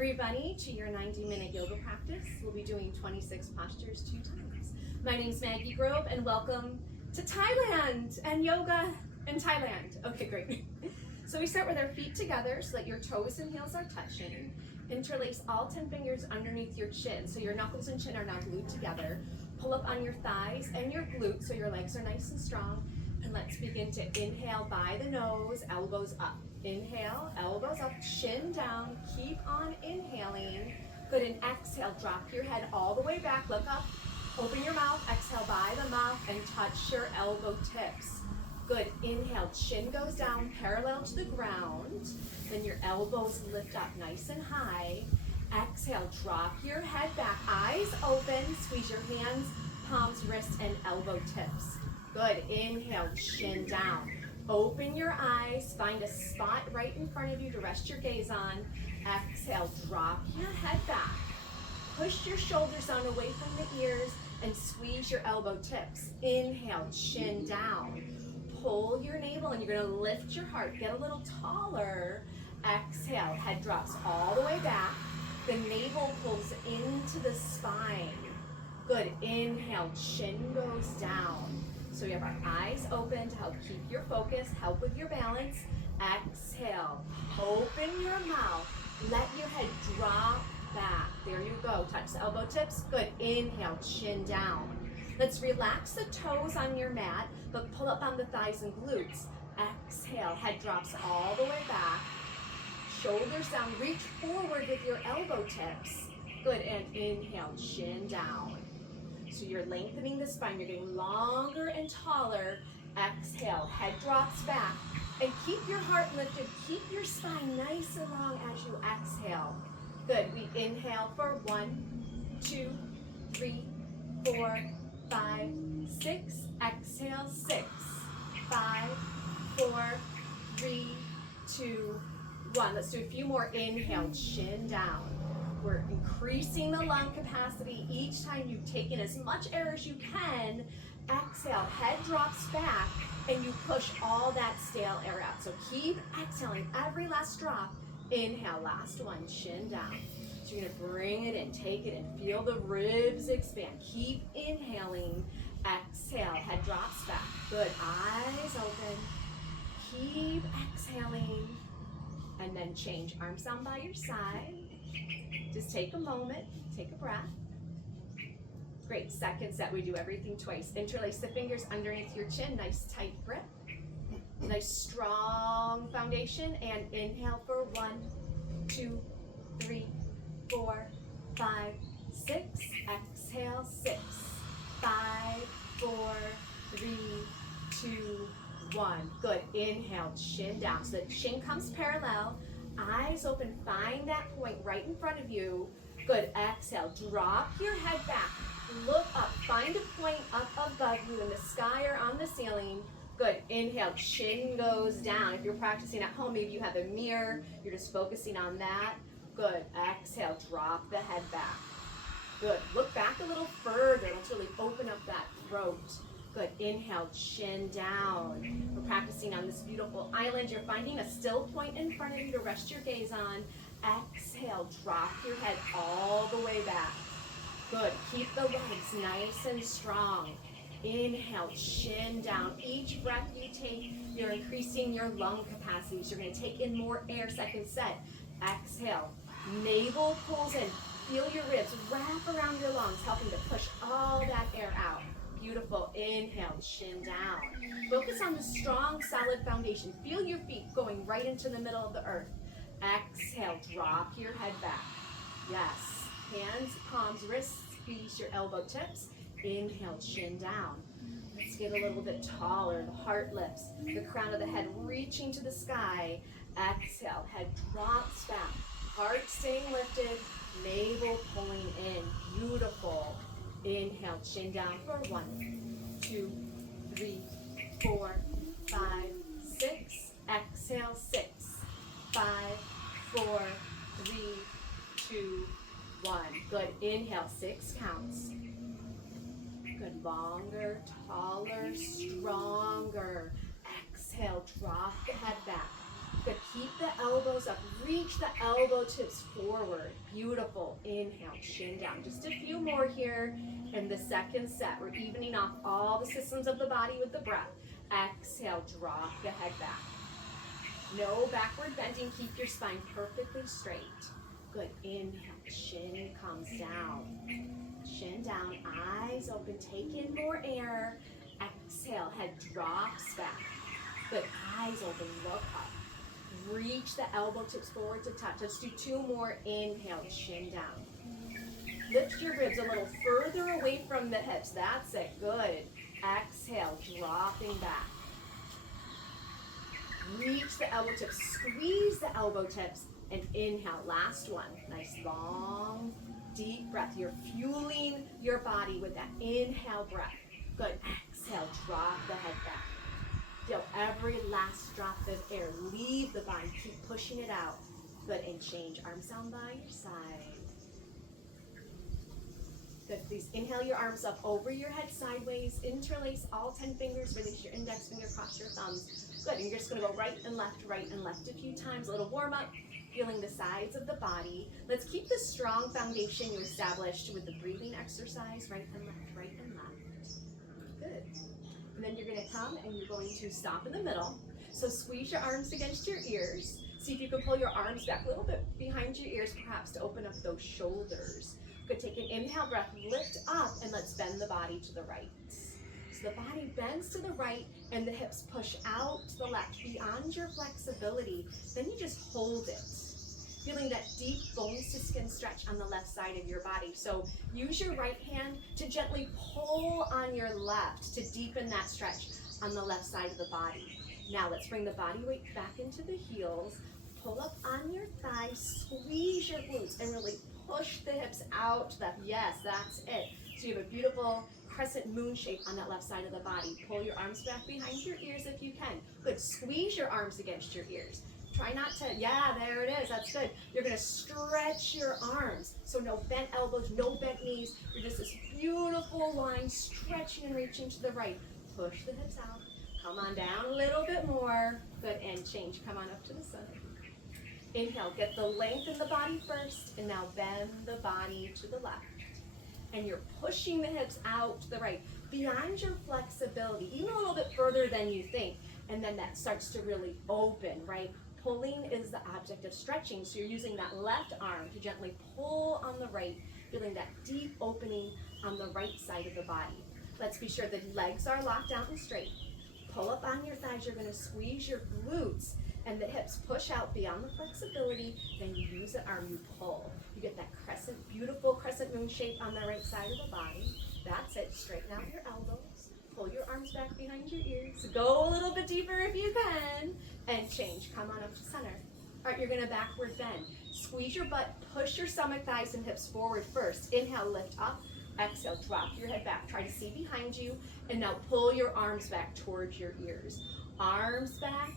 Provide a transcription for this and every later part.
everybody to your 90-minute yoga practice. We'll be doing 26 postures 2 times. My name's Maggie Grove and welcome to Thailand and yoga in Thailand. Okay, great. So we start with our feet together so that your toes and heels are touching. Interlace all 10 fingers underneath your chin so your knuckles and chin are now glued together. Pull up on your thighs and your glutes so your legs are nice and strong. And let's begin to inhale by the nose, elbows up. Inhale, elbows up, chin down. Keep on inhaling. Good, and exhale, drop your head all the way back. Look up, open your mouth, exhale by the mouth, and touch your elbow tips. Good, inhale, chin goes down parallel to the ground. Then your elbows lift up nice and high. Exhale, drop your head back, eyes open, squeeze your hands, palms, wrists, and elbow tips. Good, inhale, chin down. Open your eyes, find a spot right in front of you to rest your gaze on. Exhale, drop your head back. Push your shoulders down away from the ears and squeeze your elbow tips. Inhale, chin down. Pull your navel and you're gonna lift your heart, get a little taller. Exhale, head drops all the way back. The navel pulls into the spine. Good, inhale, chin goes down. So we have our eyes open to help keep your focus, help with your balance. Exhale, open your mouth, let your head drop back. There you go, touch the elbow tips. Good, inhale, chin down. Let's relax the toes on your mat, but pull up on the thighs and glutes. Exhale, head drops all the way back. Shoulders down, reach forward with your elbow tips. Good, and inhale, chin down. So you're lengthening the spine, you're getting longer and taller. Exhale, head drops back. And keep your heart lifted, keep your spine nice and long as you exhale. Good, we inhale for 1, 2, 3, 4, 5, 6. Exhale, 6, 5, 4, 3, 2, 1. Let's do a few more. Inhale, chin down. We're increasing the lung capacity each time you take in as much air as you can. Exhale, head drops back, and you push all that stale air out. So keep exhaling every last drop. Inhale, last one, chin down. So you're gonna bring it in, take it in, feel the ribs expand. Keep inhaling. Exhale, head drops back. Good, eyes open. Keep exhaling. And then change, arms down by your side. Just take a moment, take a breath. Great, second set, we do everything twice. Interlace the fingers underneath your chin, nice tight grip. Nice strong foundation, and inhale for 1, 2, 3, 4, 5, 6. Exhale, 6, 5, 4, 3, 2, 1. Good, inhale, chin down. So the chin comes parallel. Eyes open, find that point right in front of you. Good, exhale, drop your head back. Look up, find a point up above you in the sky or on the ceiling. Good, inhale, chin goes down. If you're practicing at home, maybe you have a mirror, you're just focusing on that. Good, exhale, drop the head back. Good, look back a little further. Let's really open up that throat. Good, inhale, chin down. We're practicing on this beautiful island. You're finding a still point in front of you to rest your gaze on. Exhale, drop your head all the way back. Good, keep the legs nice and strong. Inhale, chin down. Each breath you take, you're increasing your lung capacity. So you're gonna take in more air, second set. Exhale, navel pulls in. Feel your ribs wrap around your lungs, helping to push all that air out. Beautiful, inhale, chin down. Focus on the strong, solid foundation. Feel your feet going right into the middle of the earth. Exhale, drop your head back. Yes, hands, palms, wrists, squeeze your elbow tips. Inhale, chin down. Let's get a little bit taller. The heart lifts, the crown of the head reaching to the sky. Exhale, head drops back. Heart staying lifted, navel pulling in. Beautiful. Inhale, chin down for 1, 2, 3, 4, 5, 6. Exhale, 6, 5, 4, 3, 2, 1. Good. Inhale, 6 counts. Good. Longer, taller, stronger. Exhale, drop the head back. Good. Keep the elbows up. Reach the elbow tips forward. Beautiful. Inhale, chin down. Just a few more here. In the second set, we're evening off all the systems of the body with the breath. Exhale, drop the head back. No backward bending. Keep your spine perfectly straight. Good. Inhale, chin comes down. Chin down, eyes open. Take in more air. Exhale, head drops back. Good. Eyes open, look up. Reach the elbow tips forward to touch. Let's do 2 more. Inhale, chin down. Lift your ribs a little further away from the hips. That's it. Good. Exhale, dropping back. Reach the elbow tips. Squeeze the elbow tips. And inhale. Last one. Nice long, deep breath. You're fueling your body with that inhale breath. Good. Exhale, drop the head back. Feel every last drop of air. Leave the body. Keep pushing it out. Good. And change. Arms down by your side. Good. Please inhale your arms up over your head sideways. Interlace all 10 fingers. Release your index finger, cross your thumbs. Good. And you're just going to go right and left a few times. A little warm up. Feeling the sides of the body. Let's keep the strong foundation you established with the breathing exercise. Right and left, right and left. Good. And then you're going to come and you're going to stop in the middle. So squeeze your arms against your ears. See if you can pull your arms back a little bit behind your ears, perhaps to open up those shoulders. Good. Take an inhale breath, lift up, and let's bend the body to the right. So the body bends to the right and the hips push out to the left beyond your flexibility. Then you just hold it. Feeling that deep bones to skin stretch on the left side of your body. So use your right hand to gently pull on your left to deepen that stretch on the left side of the body. Now let's bring the body weight back into the heels. Pull up on your thighs, squeeze your glutes, and really push the hips out to left. Yes, that's it. So you have a beautiful crescent moon shape on that left side of the body. Pull your arms back behind your ears if you can. Good. Squeeze your arms against your ears. Try not to, yeah, there it is. That's good. You're going to stretch your arms. So no bent elbows, no bent knees. You're just this beautiful line, stretching and reaching to the right. Push the hips out. Come on down a little bit more. Good. And change. Come on up to the center. Inhale. Get the length in the body first. And now bend the body to the left. And you're pushing the hips out to the right. Beyond your flexibility. Even a little bit further than you think. And then that starts to really open, right? Pulling is the object of stretching, so you're using that left arm to gently pull on the right, feeling that deep opening on the right side of the body. Let's be sure the legs are locked out and straight. Pull up on your thighs. You're going to squeeze your glutes and the hips push out beyond the flexibility. Then you use the arm, you pull. You get that crescent, beautiful crescent moon shape on the right side of the body. That's it. Straighten out your elbows. Pull your arms back behind your ears. Go a little bit deeper if you can. And change. Come on up to center. All right, you're going to backward bend. Squeeze your butt. Push your stomach, thighs, and hips forward first. Inhale, lift up. Exhale, drop your head back. Try to see behind you. And now pull your arms back towards your ears. Arms back,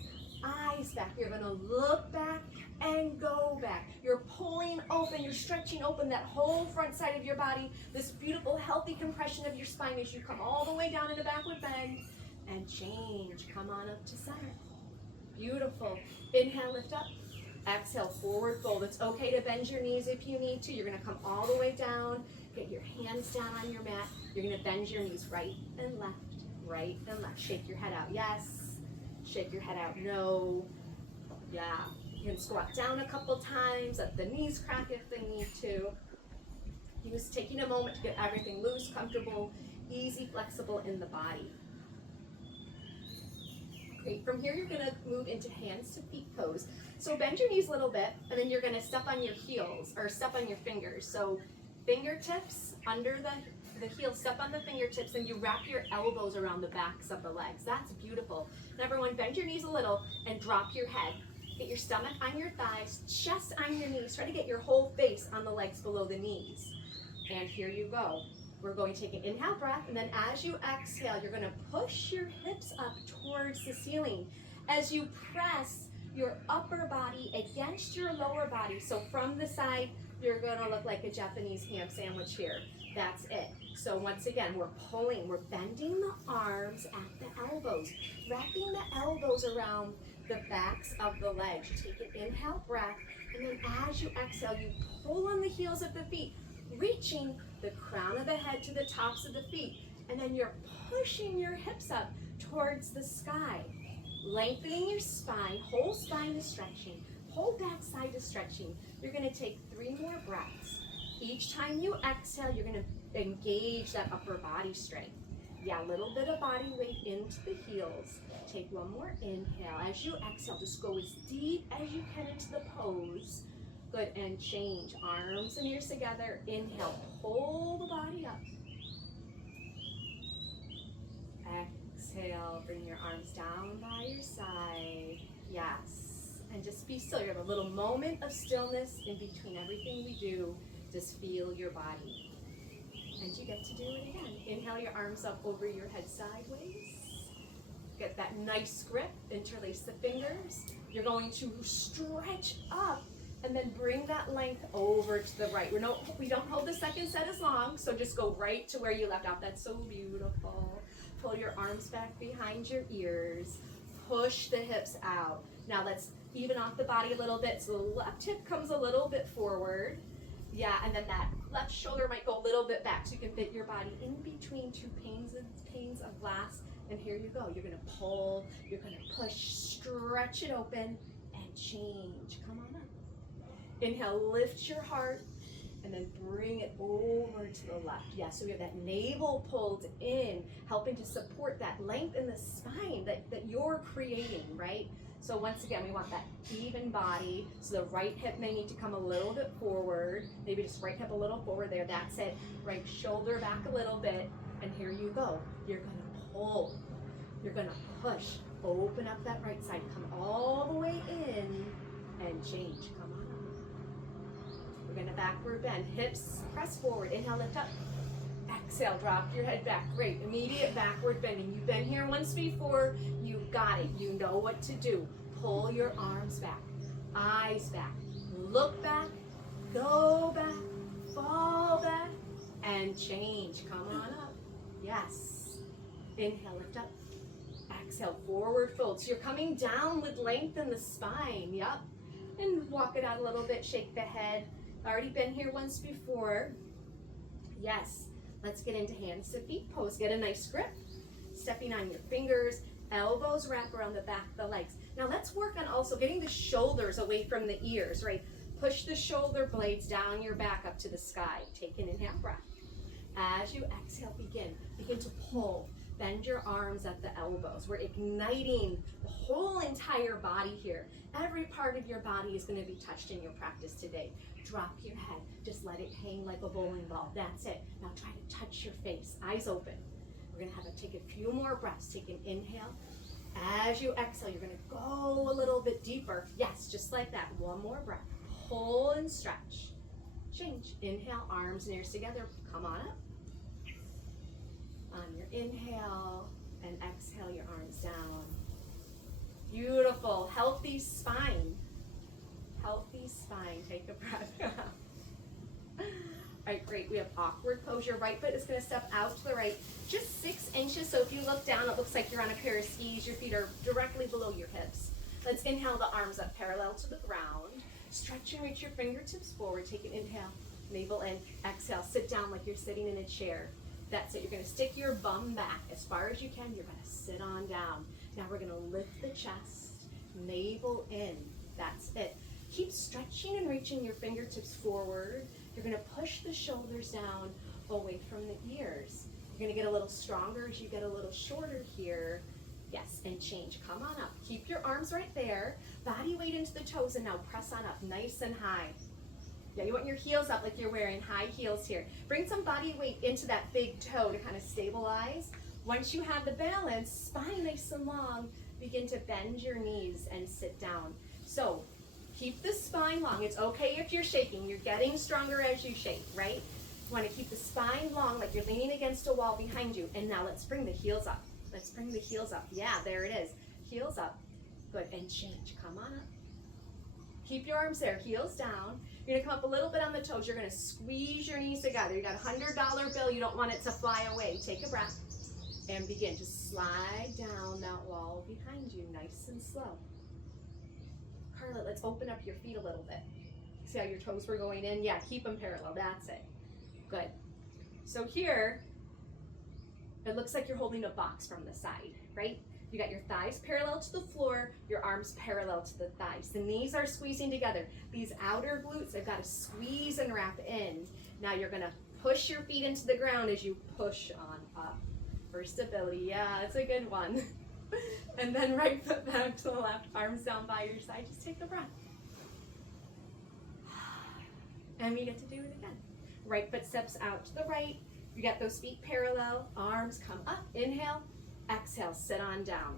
eyes back. You're going to look back and go back. You're pulling open. You're stretching open that whole front side of your body. This beautiful, healthy compression of your spine as you come all the way down in a backward bend. And change. Come on up to center. Beautiful. Inhale, lift up. Exhale, forward fold. It's okay to bend your knees if you need to. You're going to come all the way down. Get your hands down on your mat. You're going to bend your knees right and left, right and left. Shake your head out. Yes. Shake your head out. No. Yeah. You can squat down a couple times. Let the knees crack if they need to. Use taking a moment to get everything loose, comfortable, easy, flexible in the body. Great. From here, you're going to move into hands to feet pose. So bend your knees a little bit, and then you're going to step on your heels, or step on your fingers. So fingertips under the heels, step on the fingertips, and you wrap your elbows around the backs of the legs. That's beautiful. And everyone, bend your knees a little and drop your head. Get your stomach on your thighs, chest on your knees. Try to get your whole face on the legs below the knees. And here you go. We're going to take an inhale breath, and then as you exhale, you're going to push your hips up towards the ceiling. As you press your upper body against your lower body, so from the side, you're going to look like a Japanese ham sandwich here. That's it. So once again, we're pulling, we're bending the arms at the elbows, wrapping the elbows around the backs of the legs. You take an inhale breath, and then as you exhale, you pull on the heels of the feet, reaching the crown of the head to the tops of the feet. And then you're pushing your hips up towards the sky. Lengthening your spine, whole spine is stretching, whole back side is stretching. You're gonna take 3 more breaths. Each time you exhale, you're gonna engage that upper body strength. Yeah, a little bit of body weight into the heels. Take 1 more inhale. As you exhale, just go as deep as you can into the pose. Good, and change. Arms and ears together. Inhale, pull the body up. Exhale, bring your arms down by your side. Yes, and just be still. You have a little moment of stillness in between everything we do. Just feel your body. And you get to do it again. Inhale your arms up over your head sideways. Get that nice grip, interlace the fingers. You're going to stretch up and then bring that length over to the right. We don't hold the second set as long, so just go right to where you left off. That's so beautiful. Pull your arms back behind your ears. Push the hips out. Now let's even off the body a little bit, so the left hip comes a little bit forward. Yeah, and then that left shoulder might go a little bit back so you can fit your body in between 2 panes of glass. And here you go. You're going to pull, you're going to push, stretch it open, and change. Come on up. Inhale, lift your heart, and then bring it over to the left. Yeah, so we have that navel pulled in, helping to support that length in the spine that you're creating, right? So once again, we want that even body. So the right hip may need to come a little bit forward. Maybe just right hip a little forward there. That's it. Right shoulder back a little bit. And here you go. You're going to pull. You're going to push. Open up that right side. Come all the way in and change. Come on up. We're going to backward bend. Hips press forward. Inhale, lift up. Exhale, drop your head back. Great. Immediate backward bending. You've been here once before. You got it. You know what to do. Pull your arms back. Eyes back. Look back. Go back. Fall back. And change. Come on up. Yes. Inhale, lift up. Exhale, forward fold. So you're coming down with length in the spine. Yep. And walk it out a little bit. Shake the head. Already been here once before. Yes. Let's get into hands to feet pose. Get a nice grip. Stepping on your fingers. Elbows wrap around the back of the legs. Now let's work on also getting the shoulders away from the ears, right? Push the shoulder blades down your back up to the sky. Take an inhale breath. As you exhale, begin to pull. Bend your arms at the elbows. We're igniting the whole entire body here. Every part of your body is going to be touched in your practice today. Drop your head. Just let it hang like a bowling ball. That's it. Now try to touch your face. Eyes open. We're going to take a few more breaths. Take an inhale. As you exhale, you're going to go a little bit deeper. Yes, just like that. 1 more breath. Pull and stretch. Change. Inhale, arms and ears together. Come on up. On your inhale and exhale, your arms down. Beautiful. Healthy spine. Healthy spine. Take a breath. All right, great. We have awkward pose. Your right foot is going to step out to the right just 6 inches. So if you look down, it looks like you're on a pair of skis. Your feet are directly below your hips. Let's inhale the arms up parallel to the ground. Stretch and reach your fingertips forward. Take an inhale, navel in. Exhale, sit down like you're sitting in a chair. That's it. You're going to stick your bum back as far as you can. You're going to sit on down. Now we're going to lift the chest, navel in. That's it. Keep stretching and reaching your fingertips forward. You're going to push the shoulders down away from the ears. You're going to get a little stronger as you get a little shorter here. Yes, and change. Come on up. Keep your arms right there. Body weight into the toes, and now press on up nice and high. Yeah, you want your heels up like you're wearing high heels here. Bring some body weight into that big toe to kind of stabilize. Once you have the balance, spine nice and long, begin to bend your knees and sit down. So keep the spine long. It's okay if you're shaking. You're getting stronger as you shake, right? You want to keep the spine long like you're leaning against a wall behind you. And now let's bring the heels up. Let's bring the heels up. Yeah, there it is. Heels up. Good, and change. Come on up. Keep your arms there, heels down. You're gonna come up a little bit on the toes. You're gonna squeeze your knees together. You got a $100 bill. You don't want it to fly away. Take a breath and begin to slide down that wall behind you, nice and slow. Carla, let's open up your feet a little bit. See how your toes were going in? Yeah, keep them parallel. That's it. Good. So here, it looks like you're holding a box from the side, right? You got your thighs parallel to the floor, your arms parallel to the thighs. The knees are squeezing together. These outer glutes have got to squeeze and wrap in. Now you're gonna push your feet into the ground as you push on up for stability. Yeah, it's a good one. And then right foot back to the left, arms down by your side. Just take a breath. And we get to do it again. Right foot steps out to the right. You got those feet parallel, arms come up, inhale, exhale, sit on down.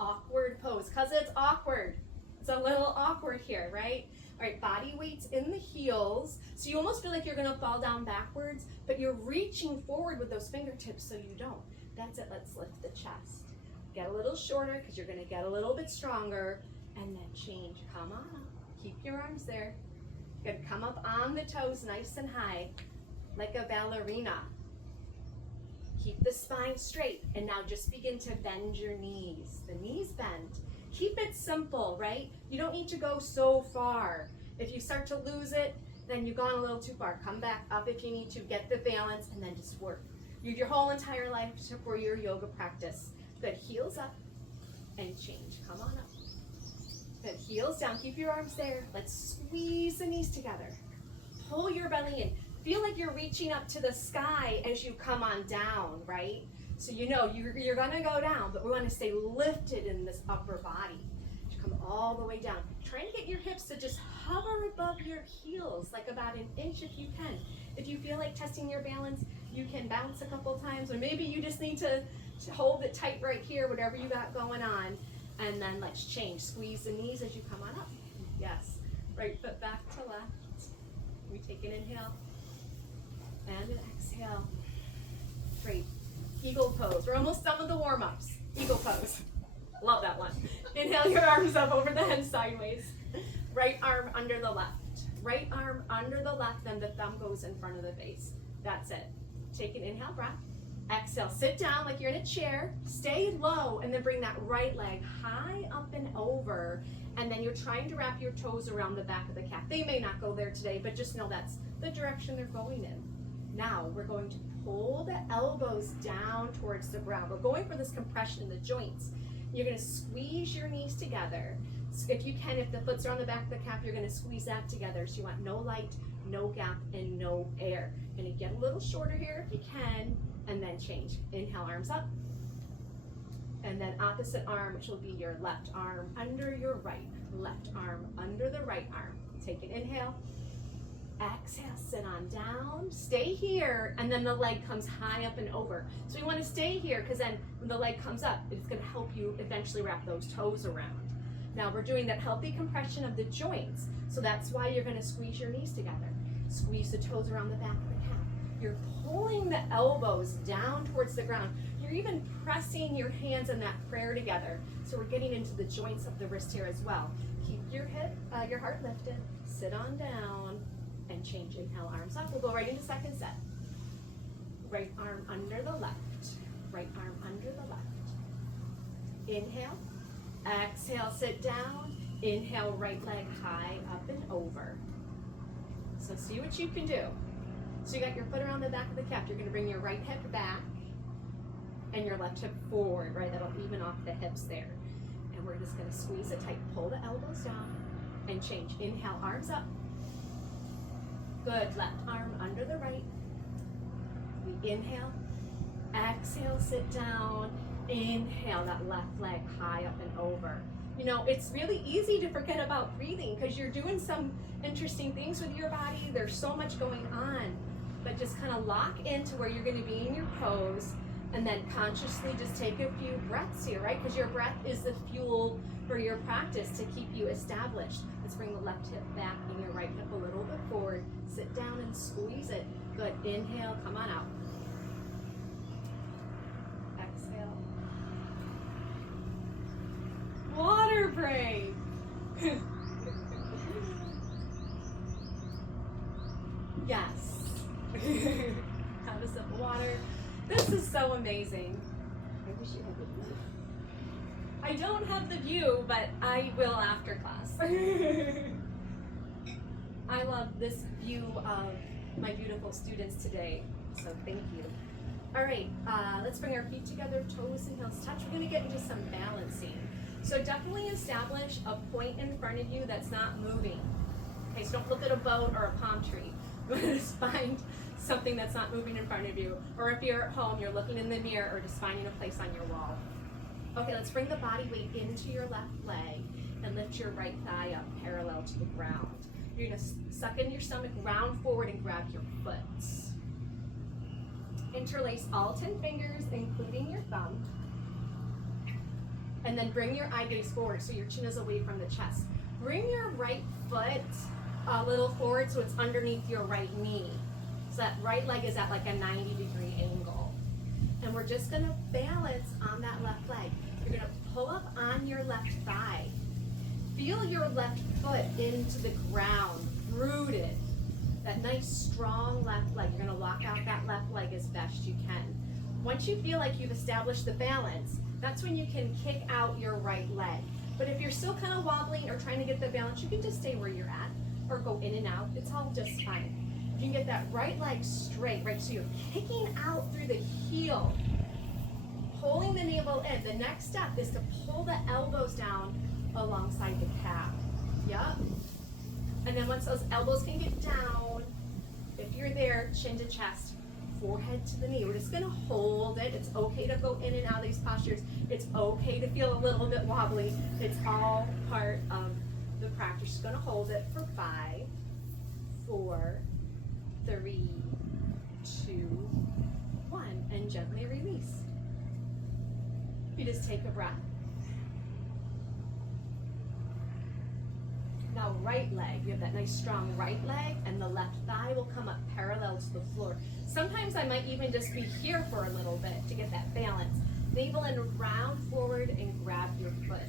Awkward pose, because it's awkward. It's a little awkward here, right? All right, body weight's in the heels, so you almost feel like you're gonna fall down backwards, but you're reaching forward with those fingertips so you don't. That's it, let's lift the chest. Get a little shorter, because you're gonna get a little bit stronger, and then change, come on up. Keep your arms there. Good, come up on the toes nice and high, like a ballerina. Keep the spine straight, and now just begin to bend your knees. The knees bend. Keep it simple, right? You don't need to go so far. If you start to lose it, then you've gone a little too far. Come back up if you need to, get the balance, and then just work. Your whole entire life for your yoga practice. Good, heels up and change. Come on up. Good, heels down, keep your arms there. Let's squeeze the knees together. Pull your belly in. Feel like you're reaching up to the sky as you come on down, right? So you know you're gonna go down, but we wanna stay lifted in this upper body. You come all the way down. Try to get your hips to just hover above your heels, like about an inch if you can. If you feel like testing your balance, you can bounce a couple times, or maybe you just need to hold it tight right here, whatever you got going on. And then let's change. Squeeze the knees as you come on up. Yes. Right foot back to left. We take an inhale and an exhale. Great. Eagle pose. We're almost done with the warm-ups. Eagle pose. Love that one. Inhale your arms up over the head sideways. Right arm under the left. Right arm under the left, then the thumb goes in front of the face. That's it. Take an inhale breath. Exhale, sit down like you're in a chair, stay low, and then bring that right leg high up and over, and then you're trying to wrap your toes around the back of the calf. They may not go there today, but just know that's the direction they're going in. Now, we're going to pull the elbows down towards the ground. We're going for this compression in the joints. You're gonna squeeze your knees together. If you can, if the foot's are on the back of the calf, you're gonna squeeze that together. So you want no light, no gap, and no air. Gonna get a little shorter here if you can, and then change. Inhale, arms up. And then opposite arm, which will be your left arm under your right. Left arm under the right arm. Take an inhale. Exhale, sit on down. Stay here, and then the leg comes high up and over. So we want to stay here, because then when the leg comes up, it's going to help you eventually wrap those toes around. Now we're doing that healthy compression of the joints. So that's why you're going to squeeze your knees together. Squeeze the toes around the back of the calf. You're pulling the elbows down towards the ground. You're even pressing your hands in that prayer together. So we're getting into the joints of the wrist here as well. Keep your heart lifted. Sit on down and change. Inhale, arms up. We'll go right into second set. Right arm under the left. Right arm under the left. Inhale. Exhale, sit down. Inhale, right leg high up and over. So see what you can do. So you got your foot around the back of the calf. You're going to bring your right hip back and your left hip forward, right? That'll even off the hips there. And we're just going to squeeze it tight. Pull the elbows down and change. Inhale, arms up. Good. Left arm under the right. We inhale. Exhale, sit down. Inhale, that left leg high up and over. You know, it's really easy to forget about breathing because you're doing some interesting things with your body. There's so much going on. But just kind of lock into where you're going to be in your pose, and then consciously just take a few breaths here, right? Because your breath is the fuel for your practice to keep you established. Let's bring the left hip back and your right hip a little bit forward. Sit down and squeeze it. Good. Inhale, come on out. Exhale. Water break. Yes. Have a sip of water. This is so amazing. I wish you had I don't have the view, but I will after class. I love this view of my beautiful students today, so thank you. All right, let's bring our feet together, toes and heels touch. We're gonna get into some balancing. So definitely establish a point in front of you that's not moving. Okay, so don't look at a boat or a palm tree. Just find something that's not moving in front of you. Or if you're at home, you're looking in the mirror or just finding a place on your wall. Okay, let's bring the body weight into your left leg and lift your right thigh up parallel to the ground. You're gonna suck in your stomach, round forward and grab your foot. Interlace all 10 fingers, including your thumb. And then bring your eye gaze forward so your chin is away from the chest. Bring your right foot a little forward so it's underneath your right knee. So that right leg is at like a 90-degree angle. And we're just gonna balance on that left leg. You're gonna pull up on your left thigh. Feel your left foot into the ground, rooted. That nice strong left leg. You're gonna lock out that left leg as best you can. Once you feel like you've established the balance, that's when you can kick out your right leg. But if you're still kind of wobbling or trying to get the balance, you can just stay where you're at or go in and out. It's all just fine. You can get that right leg straight, right? So you're kicking out through the heel, pulling the navel in. The next step is to pull the elbows down alongside the calf. Yep. And then once those elbows can get down, if you're there, chin to chest, forehead to the knee. We're just gonna hold it. It's okay to go in and out of these postures. It's okay to feel a little bit wobbly. It's all part of the practice. Just gonna hold it for 5, 4, 3, 2, 1, and gently release. You just take a breath. Now right leg, you have that nice strong right leg and the left thigh will come up parallel to the floor. Sometimes I might even just be here for a little bit to get that balance. Navel in, round forward and grab your foot.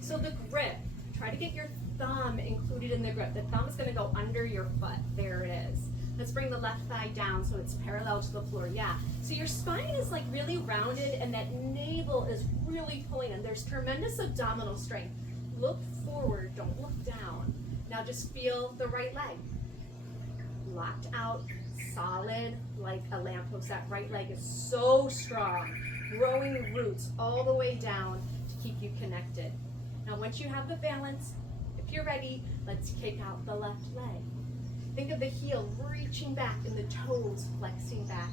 So the grip, try to get your thumb included in the grip. The thumb is gonna go under your foot, there it is. Let's bring the left thigh down so it's parallel to the floor, yeah. So your spine is like really rounded and that navel is really pulling in. There's tremendous abdominal strength. Look forward, don't look down. Now just feel the right leg. Locked out, solid like a lamppost. That right leg is so strong, growing roots all the way down to keep you connected. Now once you have the balance, if you're ready, let's kick out the left leg. Think of the heel reaching back and the toes flexing back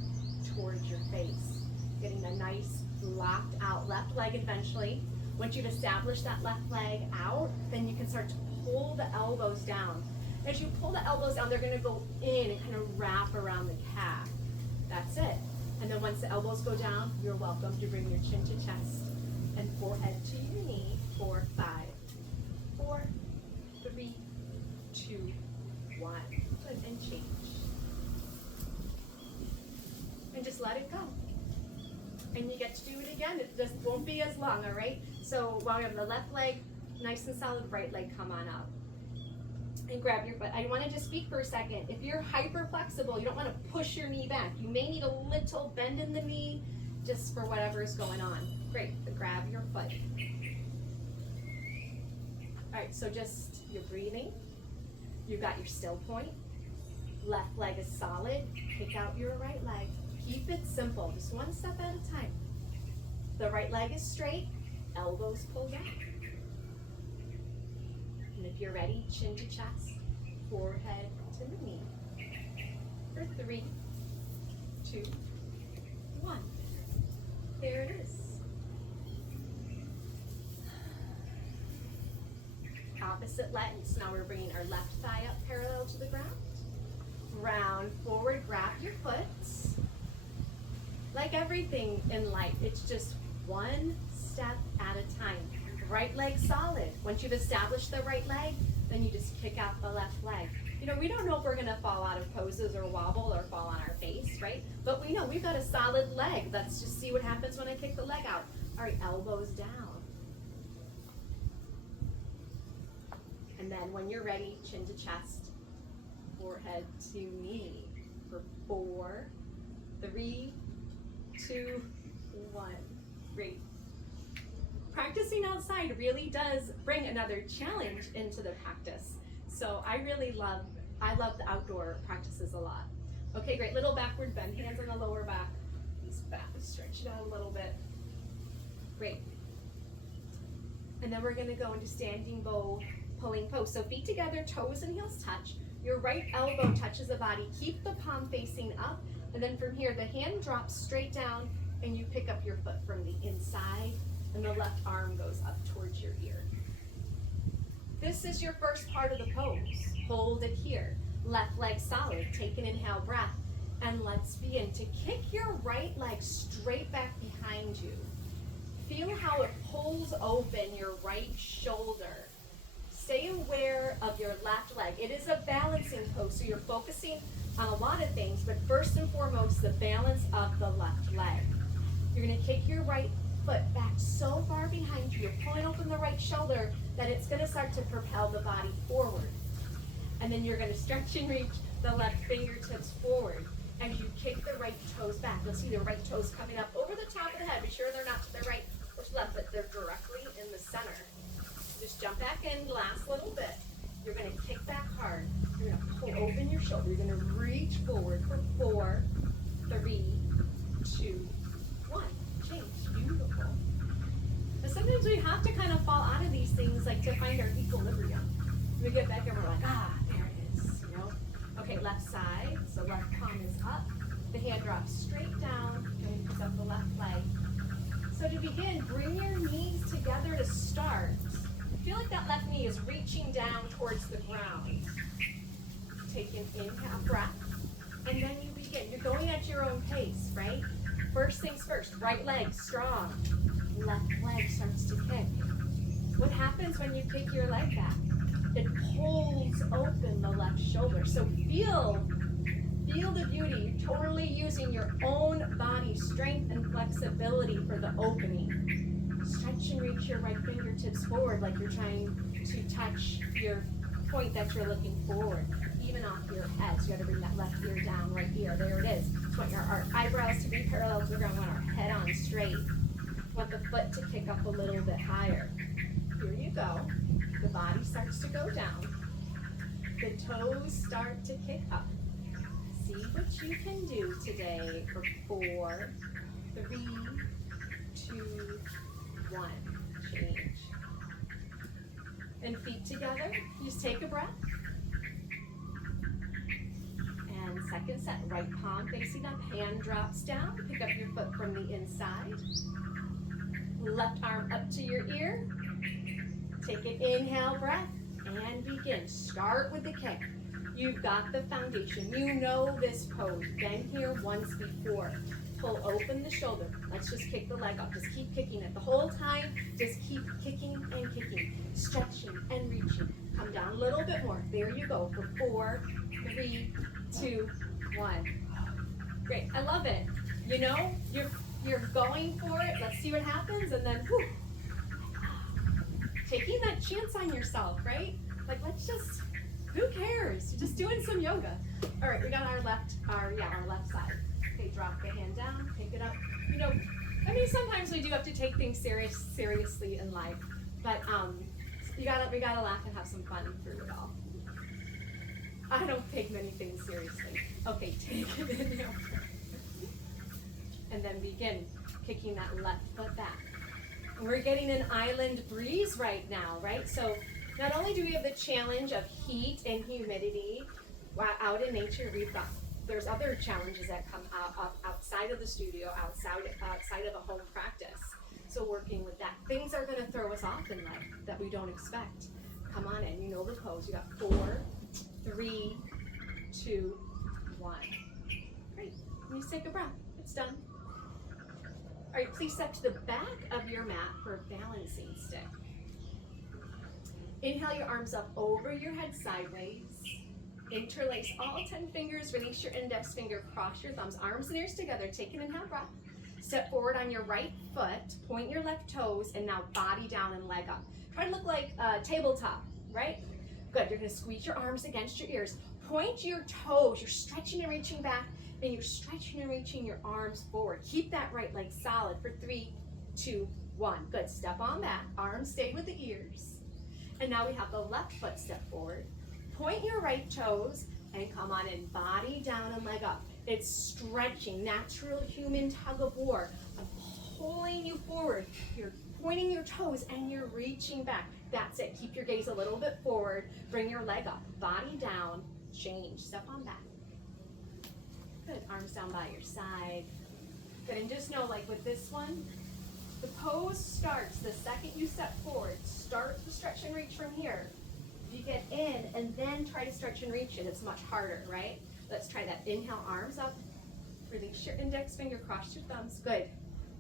towards your face. Getting a nice locked out left leg eventually. Once you've established that left leg out, then you can start to pull the elbows down. As you pull the elbows down, they're gonna go in and kind of wrap around the calf. That's it. And then once the elbows go down, you're welcome to bring your chin to chest and forehead to your knee for 5, 4, 3, 2, 1. Good, and change. And just let it go. And you get to do it again. It just won't be as long, all right? So while you have the left leg nice and solid, right leg come on up. And grab your foot. I want to just speak for a second. If you're hyper flexible, you don't want to push your knee back. You may need a little bend in the knee just for whatever is going on. Great, but grab your foot. All right, so just you're breathing. You've got your still point. Left leg is solid. Kick out your right leg. Keep it simple, just one step at a time. The right leg is straight, elbows pulled down. And if you're ready, chin to chest, forehead to the knee. For 3, 2, 1. There it is. Opposite legs. Now we're bringing our left thigh up parallel to the ground. Round forward, grab your foot. Like everything in life, it's just one step at a time. Right leg solid. Once you've established the right leg, then you just kick out the left leg. You know, we don't know if we're gonna fall out of poses or wobble or fall on our face, right? But we know we've got a solid leg. Let's just see what happens when I kick the leg out. All right, elbows down. And then when you're ready, chin to chest, forehead to knee. For 4, 3, 2, 1. Great. practicing outside really does bring another challenge into the practice. So I love the outdoor practices a lot. Okay, great. Little backward bend, hands on the lower back. These back, stretch it out a little bit. Great. And then we're going to go into standing bow pulling pose. So feet together, toes and heels touch. Your right elbow touches the body. Keep the palm facing up. And then from here, the hand drops straight down and you pick up your foot from the inside and the left arm goes up towards your ear. This is your first part of the pose. Hold it here. Left leg solid. Take an inhale breath. And let's begin to kick your right leg straight back behind you. Feel how it pulls open your right shoulder. Stay aware of your left leg. It is a balancing pose, so you're focusing on a lot of things, but first and foremost, the balance of the left leg. You're going to kick your right foot back so far behind you. You're pulling open the right shoulder that it's going to start to propel the body forward. And then you're going to stretch and reach the left fingertips forward as you kick the right toes back. You'll see the right toes coming up over the top of the head. Be sure they're not to the right or to the left, but they're directly in the center. Just jump back in, last little bit. You're going to kick back hard. You're going to pull open your shoulder. You're going to reach forward for 4, 3, 2, 1. Change. Beautiful. But sometimes we have to kind of fall out of these things like to find our equilibrium. We get back and we're like, there it is, you know? Okay, left side. So left palm is up. The hand drops straight down and picks up the left leg. So to begin, bring your knees together to start. Feel like that left knee is reaching down towards the ground. Take an inhale breath, and then you begin. You're going at your own pace, right? First things first, right leg strong. Left leg starts to kick. What happens when you kick your leg back? It pulls open the left shoulder. So feel the beauty. You're totally using your own body strength and flexibility for the opening. Stretch and reach your right fingertips forward like you're trying to touch your point that you're looking forward, even off your head. So you got to bring that left ear down, right ear. There it is. We want our eyebrows to be parallel to the ground. We want our head on straight. We want the foot to kick up a little bit higher. Here you go. The body starts to go down. The toes start to kick up. See what you can do today for 4, 3, 2, 1. Change. And feet together. Just take a breath. And second set. Right palm facing up. Hand drops down. Pick up your foot from the inside. Left arm up to your ear. Take an inhale breath. And begin. Start with the kick. You've got the foundation. You know this pose. Been here once before. Pull open the shoulder. Let's just kick the leg up. Just keep kicking it the whole time. Just keep kicking and kicking. Stretching and reaching. Come down a little bit more. There you go. For 4, 3, 2, 1. Great. I love it. You know, you're going for it. Let's see what happens. And then, whew, taking that chance on yourself, right? Like, let's just, who cares? You're just doing some yoga. All right, we got our left side. Okay, drop the hand down, pick it up. You know, I mean, sometimes we do have to take things seriously in life, but we gotta laugh and have some fun through it all. I don't take many things seriously. Okay, take it in there. And then begin kicking that left foot back. And we're getting an island breeze right now, right? So not only do we have the challenge of heat and humidity out in nature, there's other challenges that come outside of the studio, outside of a home practice. So working with that. Things are going to throw us off in life that we don't expect. Come on in. You know the pose. You got 4, 3, 2, 1. Great. And just take a breath. It's done. All right, please step to the back of your mat for a balancing stick. Inhale your arms up over your head sideways. Interlace all 10 fingers, release your index finger, cross your thumbs, arms and ears together. Take an inhale breath. Step forward on your right foot, point your left toes, and now body down and leg up. Try to look like a tabletop, right? Good, you're gonna squeeze your arms against your ears. Point your toes, you're stretching and reaching back, and you're stretching and reaching your arms forward. Keep that right leg solid for 3, 2, 1. Good. Step on back. Arms stay with the ears. And now we have the left foot step forward. Point your right toes and come on in. Body down and leg up. It's stretching. Natural human tug of war. I'm pulling you forward. You're pointing your toes and you're reaching back. That's it. Keep your gaze a little bit forward. Bring your leg up. Body down. Change. Step on back. Good. Arms down by your side. Good. And just know, like with this one, the pose starts the second you step forward. Start the stretch and reach from here. You get in and then try to stretch and reach it. It's much harder, right? Let's try that. Inhale, arms up. Release your index finger, cross your thumbs. Good.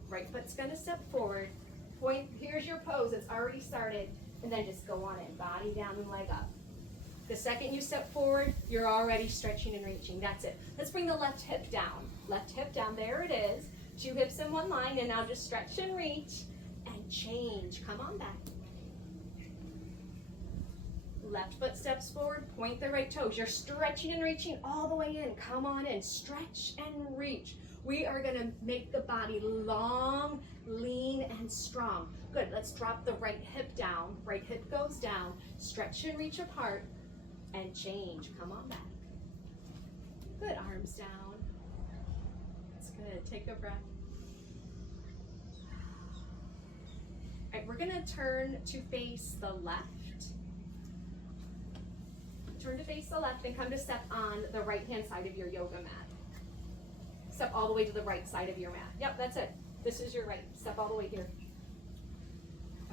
Right foot's going to step forward. Point. Here's your pose. It's already started. And then just go on in. Body down and leg up. The second you step forward, you're already stretching and reaching. That's it. Let's bring the left hip down. Left hip down. There it is. 2 hips in one line. And now just stretch and reach and change. Come on back. Left foot steps forward. Point the right toes. You're stretching and reaching all the way in. Come on in. Stretch and reach. We are going to make the body long, lean, and strong. Good. Let's drop the right hip down. Right hip goes down. Stretch and reach apart. And change. Come on back. Good. Arms down. That's good. Take a breath. All right, we're going to turn to face the left. Turn to face the left and come to step on the right-hand side of your yoga mat. Step all the way to the right side of your mat. Yep, that's it. This is your right. Step all the way here.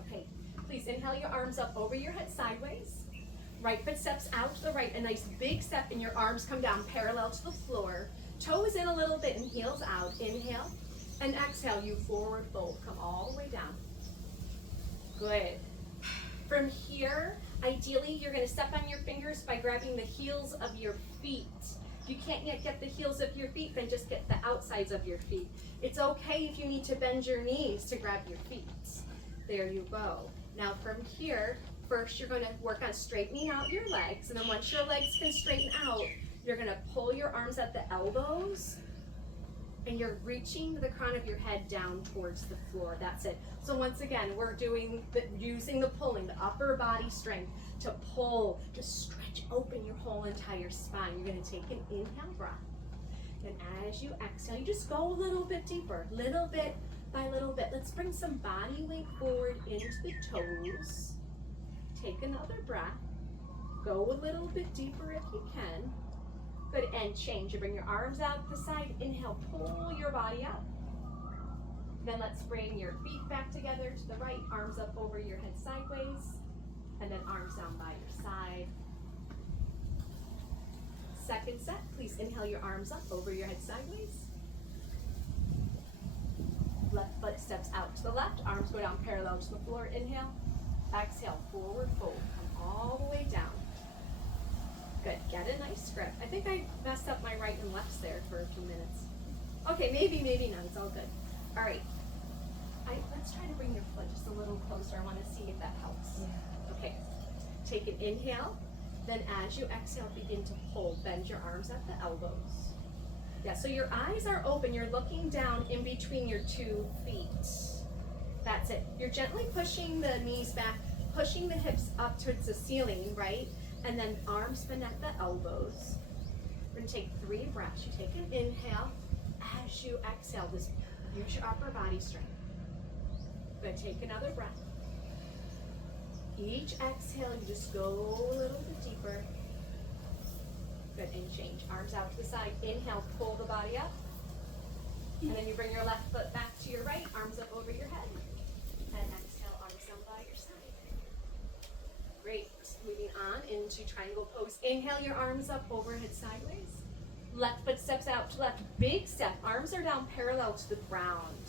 Okay. Please inhale your arms up over your head sideways. Right foot steps out to the right, a nice big step, and your arms come down parallel to the floor. Toes in a little bit and heels out. Inhale and exhale, you forward fold. Come all the way down. Good. From here, ideally, you're going to step on your fingers by grabbing the heels of your feet. If you can't yet get the heels of your feet, then just get the outsides of your feet. It's okay if you need to bend your knees to grab your feet. There you go. Now from here, first, you're going to work on straightening out your legs, and then once your legs can straighten out, you're going to pull your arms at the elbows, and you're reaching the crown of your head down towards the floor. That's it. So once again, we're using the pulling, the upper body strength to pull, to stretch open your whole entire spine. You're going to take an inhale breath, and as you exhale, you just go a little bit deeper, little bit by little bit. Let's bring some body weight forward into the toes. Take another breath. Go a little bit deeper if you can. Good, and change. You bring your arms out the side. Inhale, pull your body up. Then let's bring your feet back together to the right. Arms up over your head sideways. And then arms down by your side. Second set, please inhale your arms up over your head sideways. Left foot steps out to the left. Arms go down parallel to the floor. Inhale. Exhale, forward fold. Come all the way down. Good. Get a nice grip. I think I messed up my right and lefts there for a few minutes. Okay, maybe not. It's all good. All right. Let's try to bring your foot just a little closer. I want to see if that helps. Yeah. Okay. Take an inhale. Then as you exhale, begin to pull. Bend your arms at the elbows. Yeah, so your eyes are open. You're looking down in between your 2 feet. That's it. You're gently pushing the knees back, pushing the hips up towards the ceiling, right? And then arms bend at the elbows. We're going to take 3 breaths. You take an inhale. As you exhale, just use your upper body strength. Good. Take another breath. Each exhale, you just go a little bit deeper. Good. And change. Arms out to the side. Inhale, pull the body up. And then you bring your left foot back to your right, arms up over your head. And exhale, arms down by your side. Great. Moving on into triangle pose. Inhale your arms up overhead sideways. Left foot steps out to left. Big step. Arms are down parallel to the ground.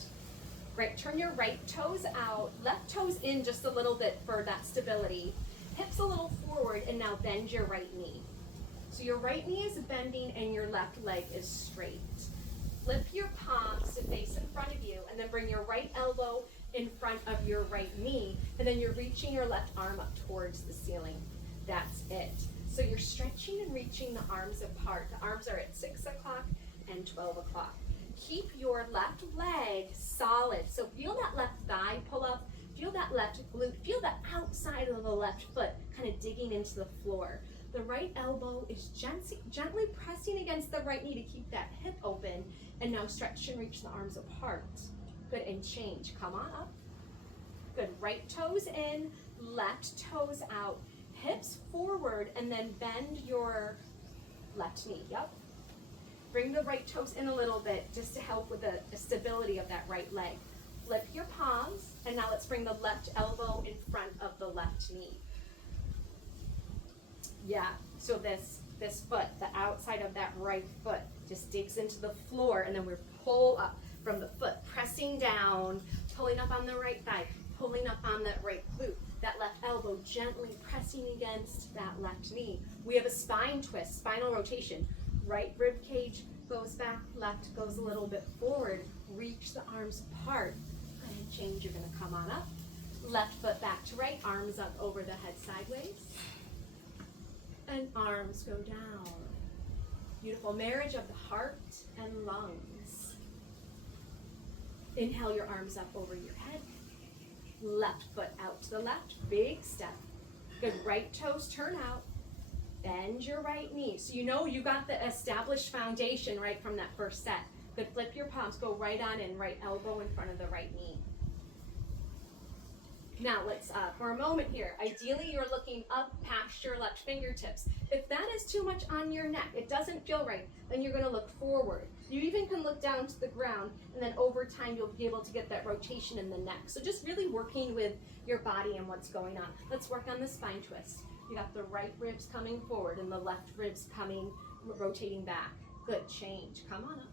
Great. Turn your right toes out. Left toes in just a little bit for that stability. Hips a little forward, and now bend your right knee. So your right knee is bending and your left leg is straight. Lift your palms to face in front of you, and then bring your right elbow in front of your right knee, and then you're reaching your left arm up towards the ceiling. That's it. So you're stretching and reaching the arms apart. The arms are at 6 o'clock and 12 o'clock. Keep your left leg solid. So feel that left that left glute. Feel the outside of the left foot kind of digging into the floor. The right elbow is gently pressing against the right knee to keep that hip open. And now stretch and reach the arms apart. Good, and change. Come on up. Good, right toes in, left toes out. Hips forward, and then bend your left knee. Yep. Bring the right toes in a little bit just to help with the stability of that right leg. Flip your palms, and now let's bring the left elbow in front of the left knee. Yeah, so this foot, the outside of that right foot, just digs into the floor, and then we pull up from the foot, pressing down, pulling up on the right thigh, pulling up on that right glute. That left elbow gently pressing against that left knee. We have a spine twist, spinal rotation. Right rib cage goes back, left goes a little bit forward. Reach the arms apart. Go ahead and change. You're going to come on up. Left foot back to right, arms up over the head sideways. And arms go down. Beautiful marriage of the heart and lungs. Inhale your arms up over your head. Left foot out to the left, big step. Good, right toes turn out. Bend your right knee. So you know you got the established foundation right from that first set. Good, flip your palms, go right on in, right elbow in front of the right knee. Now let's, for a moment here, ideally you're looking up past your left fingertips. If that is too much on your neck, it doesn't feel right, then you're gonna look forward. You even can look down to the ground, and then over time you'll be able to get that rotation in the neck. So just really working with your body and what's going on. Let's work on the spine twist. You got the right ribs coming forward and the left ribs coming, rotating back. Good, change, come on up.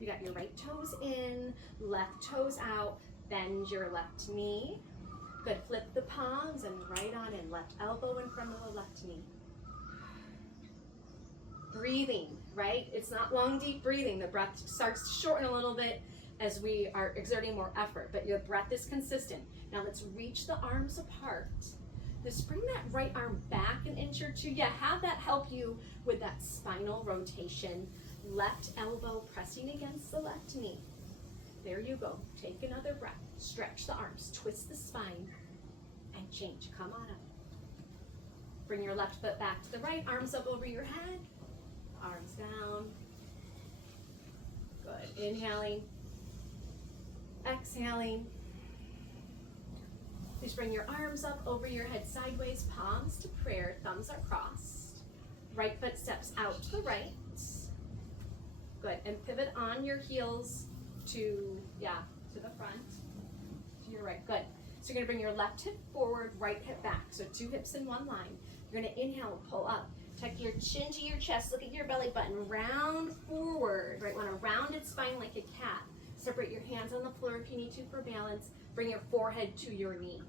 You got your right toes in, left toes out, bend your left knee. Good, flip the palms and right on in, left elbow in front of the left knee. Breathing, right? It's not long, deep breathing. The breath starts to shorten a little bit as we are exerting more effort, but your breath is consistent. Now let's reach the arms apart. Just bring that right arm back an inch or two. Yeah, have that help you with that spinal rotation. Left elbow pressing against the left knee. There you go. Take another breath. Stretch the arms, twist the spine, and change. Come on up. Bring your left foot back to the right, arms up over your head, arms down. Good. Inhaling, exhaling. Please bring your arms up over your head sideways, palms to prayer, thumbs are crossed. Right foot steps out to the right. Good. And pivot on your heels to the front, to your right. Good. So you're going to bring your left hip forward, right hip back. So 2 hips in one line. You're going to inhale, pull up. Tuck your chin to your chest. Look at your belly button. Round forward. Right. Want a rounded spine like a cat. Separate your hands on the floor if you need to for balance. Bring your forehead to your knee.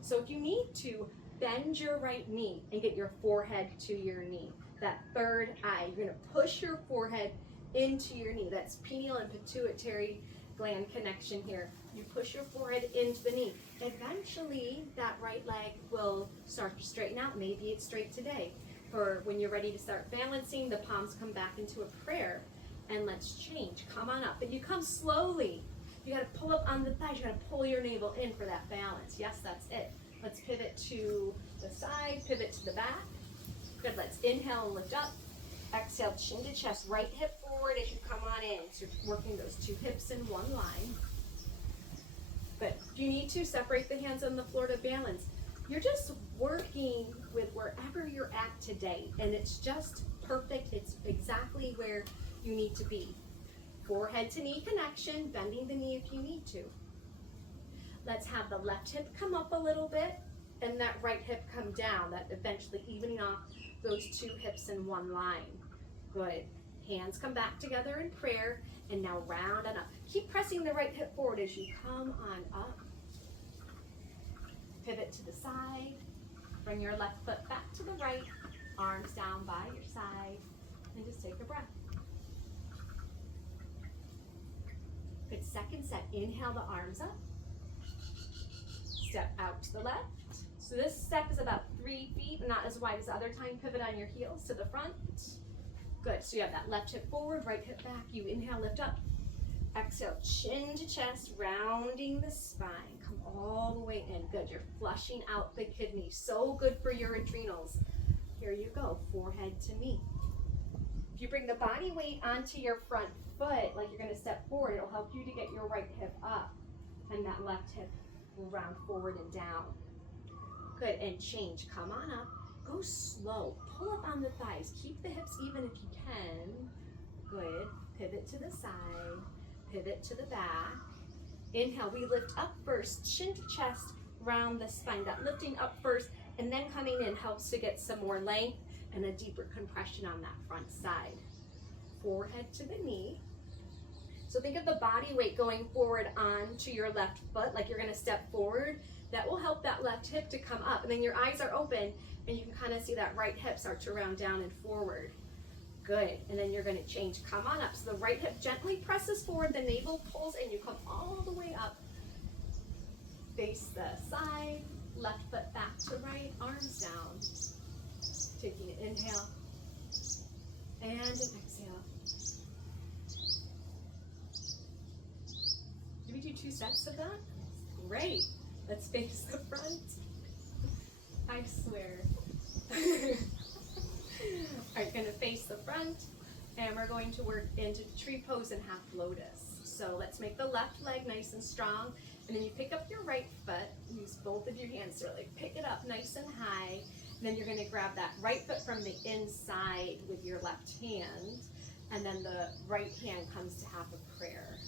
So if you need to, bend your right knee and get your forehead to your knee. That third eye. You're going to push your forehead into your knee. That's pineal and pituitary gland connection here. You push your forehead into the knee. Eventually, that right leg will start to straighten out. Maybe it's straight today. For when you're ready to start balancing, the palms come back into a prayer. And let's change. Come on up. But you come slowly. You got to pull up on the thighs. You got to pull your navel in for that balance. Yes, that's it. Let's pivot to the side, pivot to the back. Good. Let's inhale and lift up. Exhale, chin to chest, right hip forward as you come on in. So you're working those 2 hips in one line. But if you need to, separate the hands on the floor to balance. You're just working with wherever you're at today, and it's just perfect. It's exactly where you need to be. Forehead to knee connection, bending the knee if you need to. Let's have the left hip come up a little bit, and that right hip come down, that eventually evening off those 2 hips in one line. Good. Hands come back together in prayer, and now round and up. Keep pressing the right hip forward as you come on up. Pivot to the side. Bring your left foot back to the right, arms down by your side, and just take a breath. Good. Second set. Inhale the arms up. Step out to the left. So this step is about 3 feet, not as wide as the other time. Pivot on your heels to the front. Good. So you have that left hip forward, right hip back. You inhale, lift up. Exhale, chin to chest, rounding the spine. Come all the way in. Good. You're flushing out the kidneys. So good for your adrenals. Here you go. Forehead to knee. If you bring the body weight onto your front foot, like you're going to step forward, it'll help you to get your right hip up. And that left hip will round forward and down. Good. And change. Come on up. Go slow. Pull up on the thighs. Keep the hips even if you can. Good. Pivot to the side. Pivot to the back. Inhale, we lift up first, chin to chest, round the spine. That lifting up first and then coming in helps to get some more length and a deeper compression on that front side. Forehead to the knee. So think of the body weight going forward onto your left foot, like you're gonna step forward. That will help that left hip to come up. And then your eyes are open and you can kind of see that right hip start to round down and forward. Good, and then you're gonna change. Come on up. So the right hip gently presses forward, the navel pulls in, you come all the way up. Face the side, left foot back to right, arms down. Taking an inhale and an exhale. Did we do 2 sets of that? Great. Let's face the front. I swear. All right, gonna face the front, and we're going to work into tree pose and half lotus. So let's make the left leg nice and strong, and then you pick up your right foot, use both of your hands to really pick it up nice and high. And then you're gonna grab that right foot from the inside with your left hand, and then the right hand comes to half a prayer.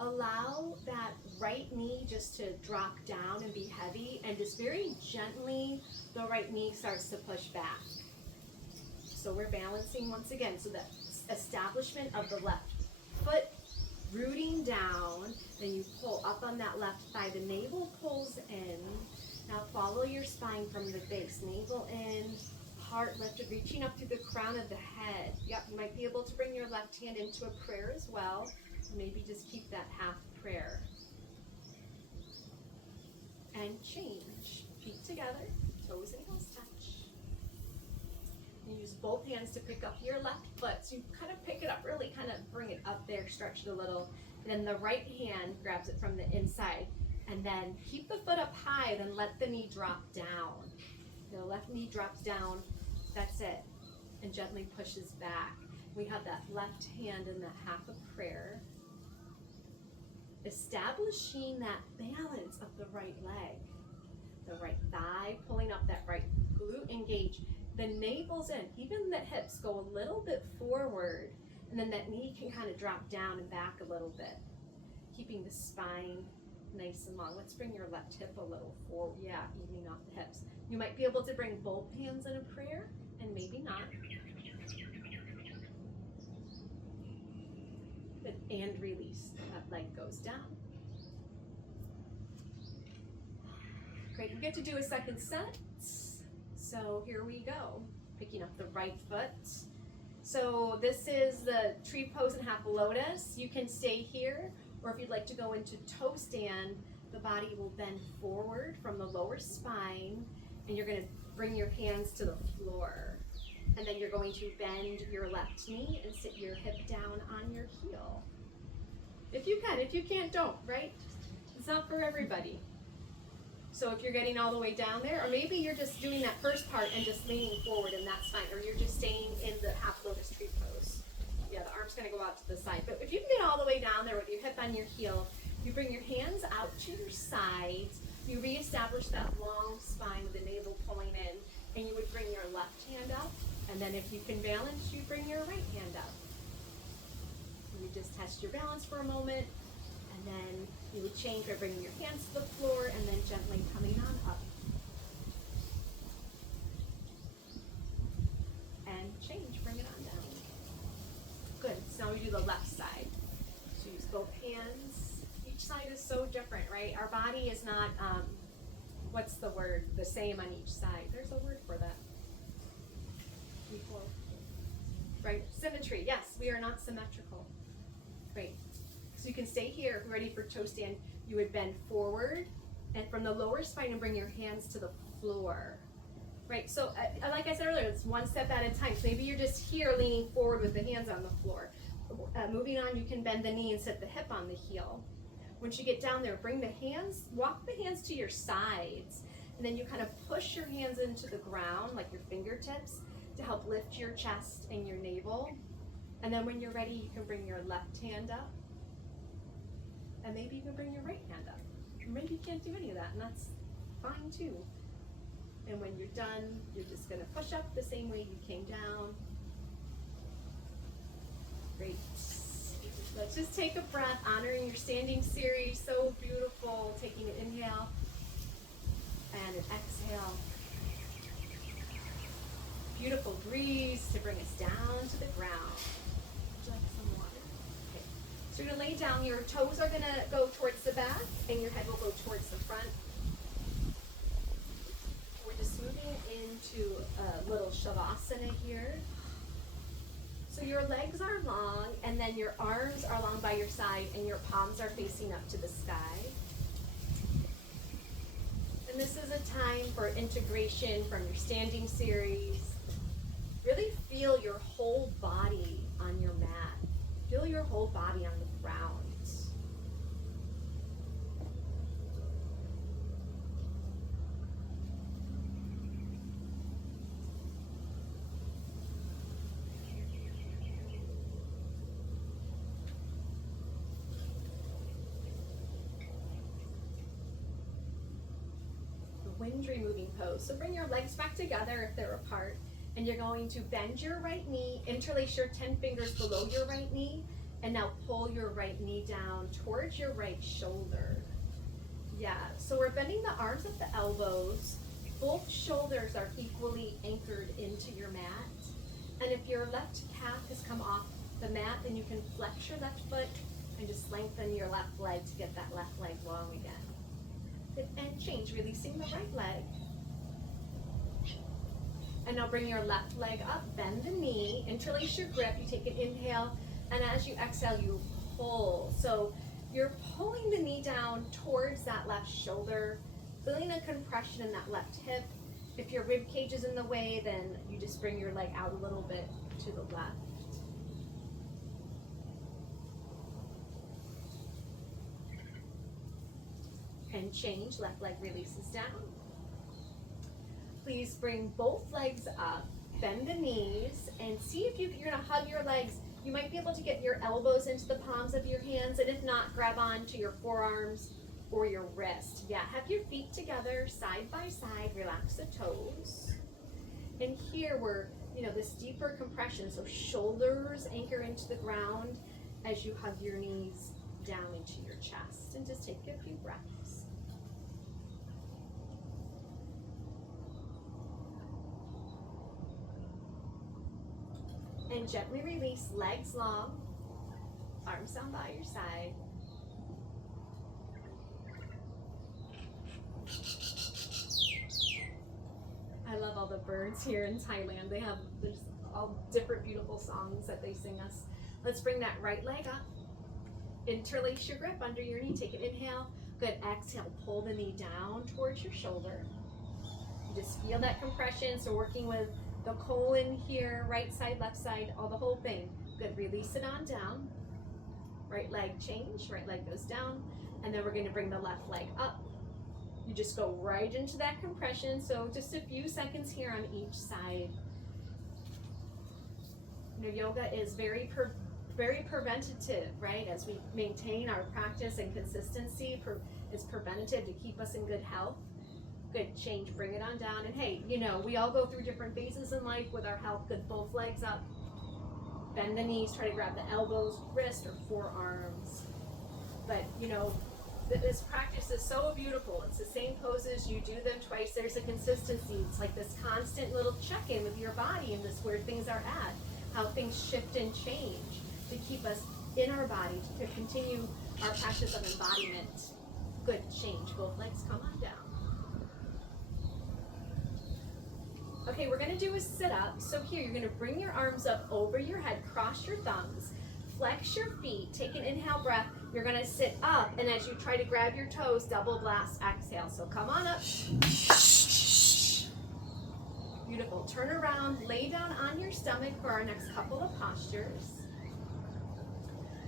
Allow that right knee just to drop down and be heavy, and just very gently the right knee starts to push back. So we're balancing once again. So that establishment of the left foot, rooting down, then you pull up on that left thigh. The navel pulls in. Now follow your spine from the base. Navel in, heart lifted, reaching up through the crown of the head. Yep, you might be able to bring your left hand into a prayer as well. Maybe just keep that half prayer. And change. Feet together, toes and heels touch. And use both hands to pick up your left foot. So you kind of pick it up, really kind of bring it up there, stretch it a little. And then the right hand grabs it from the inside. And then keep the foot up high, then let the knee drop down. The left knee drops down, that's it. And gently pushes back. We have that left hand in the half of prayer. Establishing that balance of the right leg. The right thigh pulling up, that right glute engage. The navel's in, even the hips go a little bit forward, and then that knee can kind of drop down and back a little bit. Keeping the spine nice and long. Let's bring your left hip a little forward. Yeah, evening off the hips. You might be able to bring both hands in a prayer, and maybe not. And release. That leg goes down. Great, we get to do a second set. So here we go. Picking up the right foot. So this is the tree pose and half lotus. You can stay here, or if you'd like to go into toe stand, the body will bend forward from the lower spine, and you're going to bring your hands to the floor. And then you're going to bend your left knee and sit your hip down on your heel. If you can. If you can't, don't, right? It's not for everybody. So if you're getting all the way down there, or maybe you're just doing that first part and just leaning forward, and that's fine. Or you're just staying in the half lotus tree pose. Yeah, the arm's going to go out to the side. But if you can get all the way down there with your hip on your heel, you bring your hands out to your sides. You reestablish that long spine with the navel pulling in, and you would bring your left hand up. And then if you can balance, you bring your right hand up. And you just test your balance for a moment, and then you would change by bringing your hands to the floor and then gently coming on up. And change, bring it on down. Good, so now we do the left side. So use both hands. Each side is so different, right? Our body is not, what's the word, the same on each side. There's a word for that. Equal. Right, symmetry, yes, we are not symmetrical. Great. So you can stay here, ready for toe stand. You would bend forward and from the lower spine and bring your hands to the floor. Right, so like I said earlier, it's one step at a time. So maybe you're just here leaning forward with the hands on the floor. Moving on, you can bend the knee and set the hip on the heel. Once you get down there, bring the hands, walk the hands to your sides, and then you kind of push your hands into the ground, like your fingertips, to help lift your chest and your navel. And then when you're ready, you can bring your left hand up, and maybe you can bring your right hand up. Or maybe you can't do any of that, and that's fine too. And when you're done, you're just going to push up the same way you came down. Great. Let's just take a breath, honoring your standing series. So beautiful. Taking an inhale and an exhale. Beautiful breeze to bring us down to the ground. Would you like some water? Okay. So you're going to lay down. Your toes are going to go towards the back, and your head will go towards the front. Just moving into a little shavasana here. So your legs are long, and then your arms are long by your side, and your palms are facing up to the sky. And this is a time for integration from your standing series. Really feel your whole body on your mat. Feel your whole body on the ground. Wind removing pose. So bring your legs back together if they're apart, and you're going to bend your right knee, interlace your 10 fingers below your right knee, and now pull your right knee down towards your right shoulder. Yeah, so we're bending the arms at the elbows. Both shoulders are equally anchored into your mat. And if your left calf has come off the mat, then you can flex your left foot and just lengthen your left leg to get that left leg long again. And change, releasing the right leg. And now bring your left leg up, bend the knee, interlace your grip, you take an inhale, and as you exhale, you pull. So you're pulling the knee down towards that left shoulder, feeling a compression in that left hip. If your rib cage is in the way, then you just bring your leg out a little bit to the left. And change, left leg releases down. Please bring both legs up, bend the knees, and see if you're gonna hug your legs. You might be able to get your elbows into the palms of your hands, and if not, grab on to your forearms or your wrist. Yeah, have your feet together, side by side, relax the toes. And here we're, this deeper compression, so shoulders anchor into the ground as you hug your knees down into your chest, and just take a few breaths. And gently release, legs long, arms down by your side. I love all the birds here in Thailand. There's all different beautiful songs that they sing us. Let's bring that right leg up. Interlace your grip under your knee. Take an inhale. Good. Exhale. Pull the knee down towards your shoulder. You just feel that compression. So working with the colon here, right side, left side, all the whole thing. Good. Release it on down. Right leg change. Right leg goes down. And then we're going to bring the left leg up. You just go right into that compression. So just a few seconds here on each side. Yoga is very preventative, right? As we maintain our practice and consistency, it's preventative to keep us in good health. Good, change, bring it on down. And hey, we all go through different phases in life with our health. Good, both legs up. Bend the knees, try to grab the elbows, wrist, or forearms. But, this practice is so beautiful. It's the same poses. You do them twice. There's a consistency. It's like this constant little check-in with your body and this where things are at, how things shift and change to keep us in our body, to continue our practice of embodiment. Good, change. Both legs come on down. Okay, we're going to do a sit-up. So here, you're going to bring your arms up over your head, cross your thumbs, flex your feet, take an inhale breath. You're going to sit up, and as you try to grab your toes, double blast, exhale. So come on up. Beautiful. Turn around, lay down on your stomach for our next couple of postures.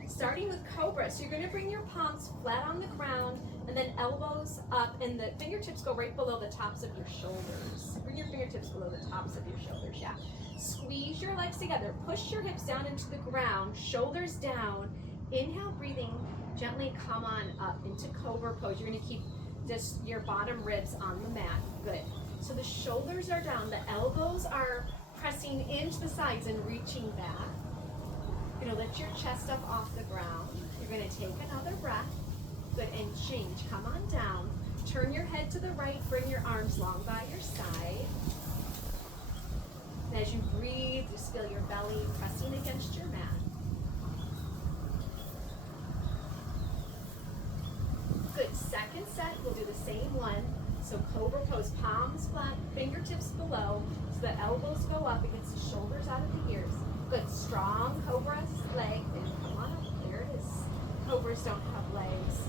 Starting with Cobra, so you're going to bring your palms flat on the ground and then elbows up, and the fingertips go right below the tops of your shoulders. Bring your fingertips below the tops of your shoulders, yeah. Squeeze your legs together, push your hips down into the ground, shoulders down. Inhale, breathing, gently come on up into Cobra pose. You're going to keep just your bottom ribs on the mat. Good. So the shoulders are down, the elbows are pressing into the sides and reaching back. You're going to lift your chest up off the ground. You're going to take another breath. Good, and change. Come on down. Turn your head to the right. Bring your arms long by your side. And as you breathe, just feel your belly pressing against your mat. Good. Second set, we'll do the same one. So Cobra pose, palms flat, fingertips below, so the elbows go up against the shoulders out of the ears. Good, strong Cobra leg, and come on up, there it is. Cobras don't have legs.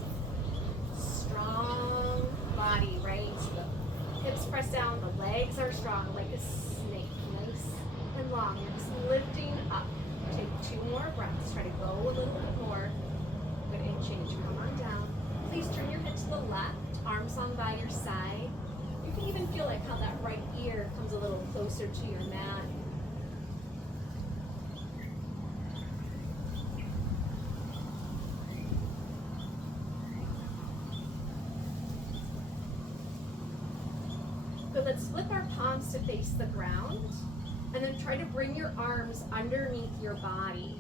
Strong body, right? So the hips press down, the legs are strong, like a snake, nice and long. You're just lifting up. Take 2 more breaths, try to go a little bit more. Good, and change, come on down. Please turn your head to the left, arms long by your side. You can even feel like how that right ear comes a little closer to your mat. Good, let's flip our palms to face the ground, and then try to bring your arms underneath your body.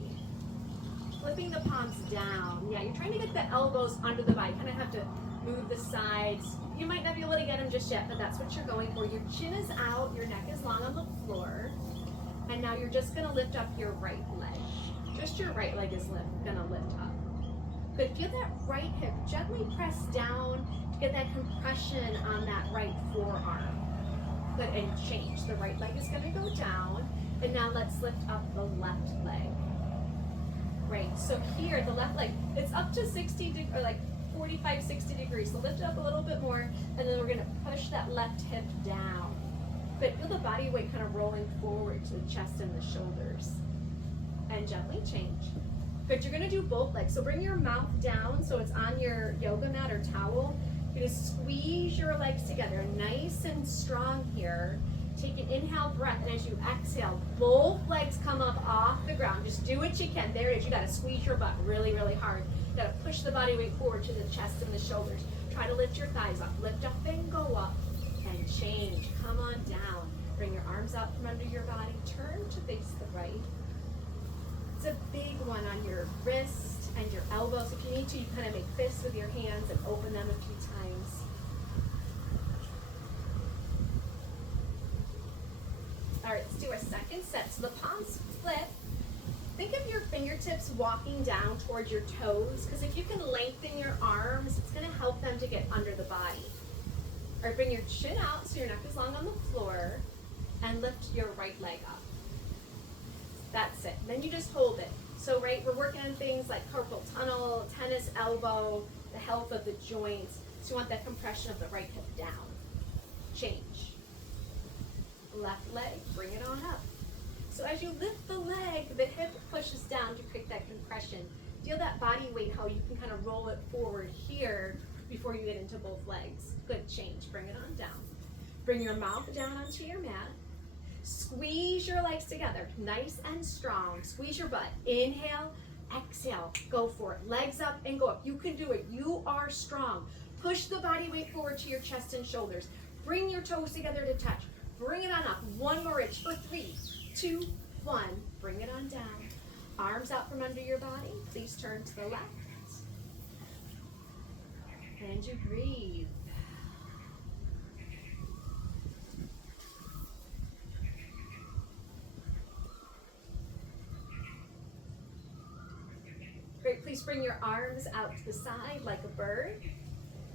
Flipping the palms down. Yeah, you're trying to get the elbows under the body. Kind of have to move the sides. You might not be able to get them just yet, but that's what you're going for. Your chin is out, your neck is long on the floor. And now you're just gonna lift up your right leg. Just your right leg is gonna lift up. Good, feel that right hip. Gently press down to get that compression on that right forearm. Good, and change. The right leg is gonna go down. And now let's lift up the left leg. Great, so here, the left leg, it's up to 60 or like 45, 60 degrees. So lift it up a little bit more, and then we're gonna push that left hip down. Good, feel the body weight kind of rolling forward to the chest and the shoulders. And gently change. Good, you're gonna do both legs. So bring your mouth down so it's on your yoga mat or towel. You're gonna squeeze your legs together, nice and strong here. Take an inhale breath, and as you exhale, both legs come up off the ground. Just do what you can. There it is. You gotta squeeze your butt really, really hard. You gotta push the body weight forward to the chest and the shoulders. Try to lift your thighs up. Lift up and go up, and change. Come on down. Bring your arms out from under your body. Turn to face the right. It's a big one on your wrist and your elbows. If you need to, you kind of make fists with your hands and open them a few times. All right, let's do our second set. So the palms flip. Think of your fingertips walking down towards your toes, because if you can lengthen your arms, it's going to help them to get under the body. All right, bring your chin out so your neck is long on the floor, and lift your right leg up. That's it. Then you just hold it. So, right, we're working on things like carpal tunnel, tennis elbow, the health of the joints. So you want that compression of the right hip down. Change. Left leg, bring it on up. So as you lift the leg, the hip pushes down to create that compression. Feel that body weight, how you can kind of roll it forward here before you get into both legs. Good, change, bring it on down. Bring your mouth down onto your mat. Squeeze your legs together, nice and strong. Squeeze your butt. Inhale, exhale, go for it. Legs up and go up. You can do it. You are strong. Push the body weight forward to your chest and shoulders. Bring your toes together to touch. Bring it on up. One more inch for 3, 2, 1. Bring it on down. Arms out from under your body. Please turn to the left. And you breathe. Great, please bring your arms out to the side like a bird.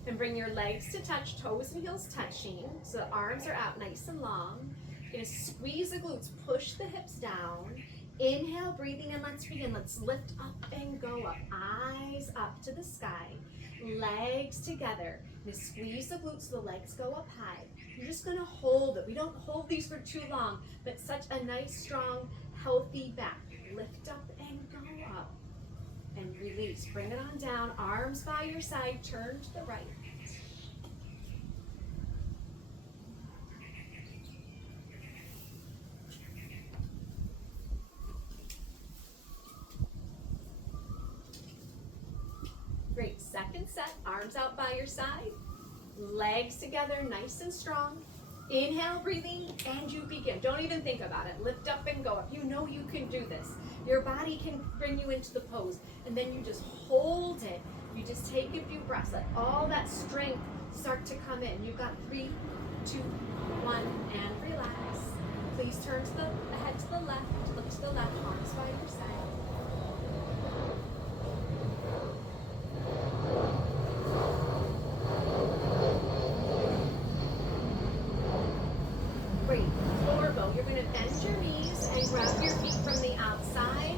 And bring your legs to touch, toes and heels touching. So the arms are out nice and long. You're gonna squeeze the glutes, push the hips down. Inhale, breathing in, let's begin. Let's lift up and go up. Eyes up to the sky. Legs together. Now squeeze the glutes so the legs go up high. You're just gonna hold it. We don't hold these for too long, but such a nice, strong, healthy back. Lift up and go up. And release. Bring it on down. Arms by your side. Turn to the right. Great. Second set. Arms out by your side. Legs together, nice and strong. Inhale, breathing, and you begin. Don't even think about it. Lift up and go up. You know you can do this. Your body can bring you into the pose, and then you just hold it. You just take a few breaths. Let all that strength start to come in. You've got 3, 2, 1, and relax. Please turn to the head to the left. Look to the left. Arms by your side. Great. Floor bow. You're going to bend your knees and grab your feet from the outside.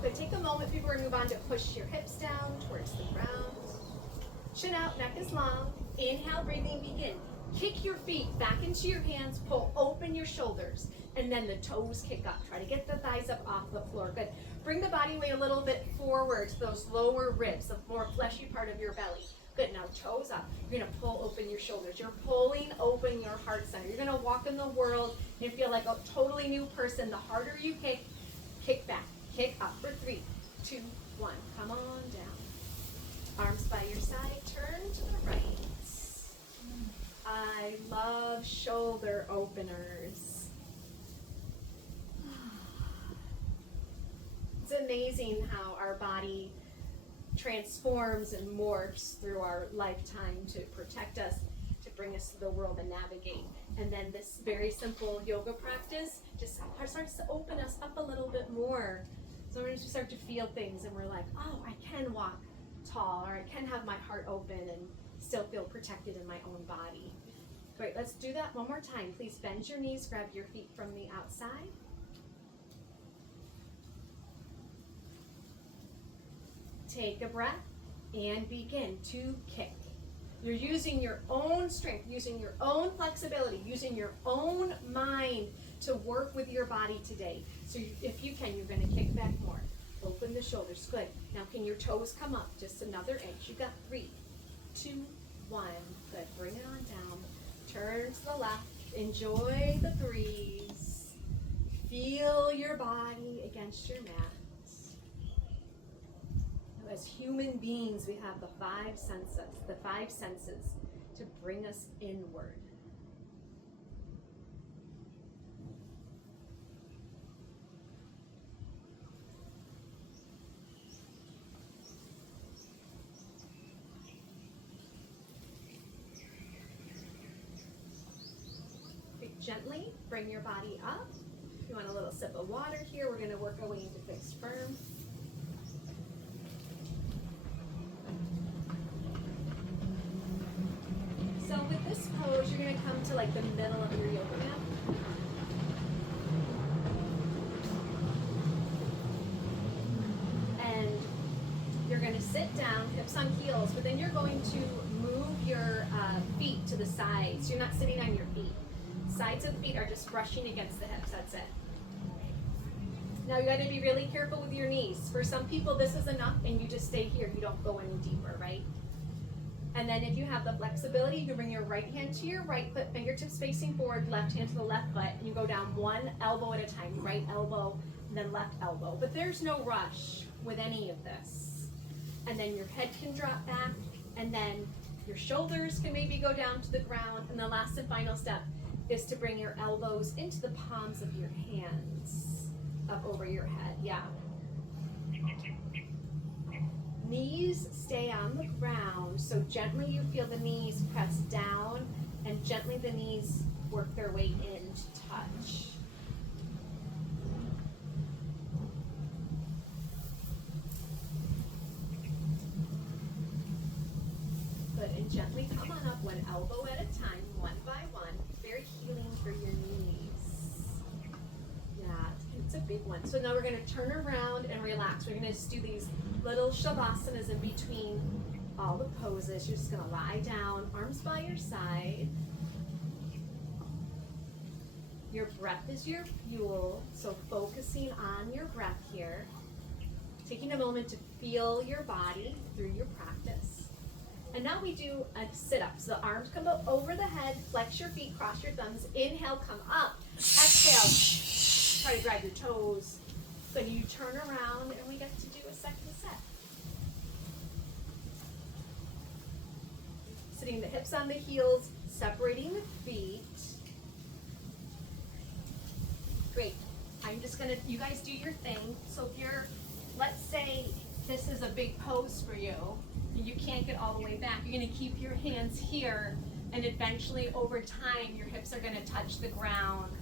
Good. Take a moment before we move on to push your hips down towards the ground. Chin out, neck is long. Inhale, breathing, begin. Kick your feet back into your hands. Pull open your shoulders. And then the toes kick up. Try to get the thighs up off the floor. Good. Bring the body weight a little bit forward to those lower ribs, the more fleshy part of your belly. Good. Now toes up. You're going to pull open your shoulders. You're pulling open your heart center. You're going to walk in the world and feel like a totally new person. The harder you kick back. Kick up for 3, 2, 1. Come on down. Arms by your side. Turn to the right. I love shoulder openers. It's amazing how our body transforms and morphs through our lifetime to protect us, to bring us to the world and navigate. And then this very simple yoga practice just starts to open us up a little bit more. So we start to feel things and we're like, oh, I can walk tall, or I can have my heart open and still feel protected in my own body. Great, let's do that one more time. Please bend your knees, grab your feet from the outside. Take a breath and begin to kick. You're using your own strength, using your own flexibility, using your own mind to work with your body today. So if you can, you're going to kick back more. Open the shoulders. Good. Now can your toes come up just another inch? You got 3, 2, 1. Good. Bring it on down. Turn to the left. Enjoy the breeze. Feel your body against your mat. As human beings, we have the 5 senses to bring us inward. Gently bring your body up. If you want a little sip of water here, we're going to work our way into fixed firm. So with this pose, you're going to come to like the middle of your yoga mat. And you're going to sit down, hips on heels, but then you're going to move your feet to the sides. You're not sitting on your feet. Sides of the feet are just brushing against the hips, that's it. Now you got to be really careful with your knees. For some people this is enough and you just stay here, you don't go any deeper, right? And then if you have the flexibility, you can bring your right hand to your right foot, fingertips facing forward, left hand to the left foot, and you go down one elbow at a time, right elbow, and then left elbow. But there's no rush with any of this. And then your head can drop back, and then your shoulders can maybe go down to the ground, and the last and final step is to bring your elbows into the palms of your hands, up over your head, yeah. Knees stay on the ground, so gently you feel the knees press down, and gently the knees work their way in to touch. Good, and gently come on up one elbow at a time, one by one. big one. So now we're going to turn around and relax. We're going to just do these little shavasanas in between all the poses. You're just going to lie down, arms by your side. Your breath is your fuel, so focusing on your breath here. Taking a moment to feel your body through your practice. And now we do a sit-up. So the arms come up over the head, flex your feet, cross your thumbs. Inhale, come up. Exhale, try to grab your toes. Then you turn around and we get to do a second set. Sitting the hips on the heels, separating the feet. Great. I'm just gonna, you guys do your thing. So if you're, let's say this is a big pose for you, and you can't get all the way back, you're gonna keep your hands here, and eventually over time, your hips are gonna touch the ground,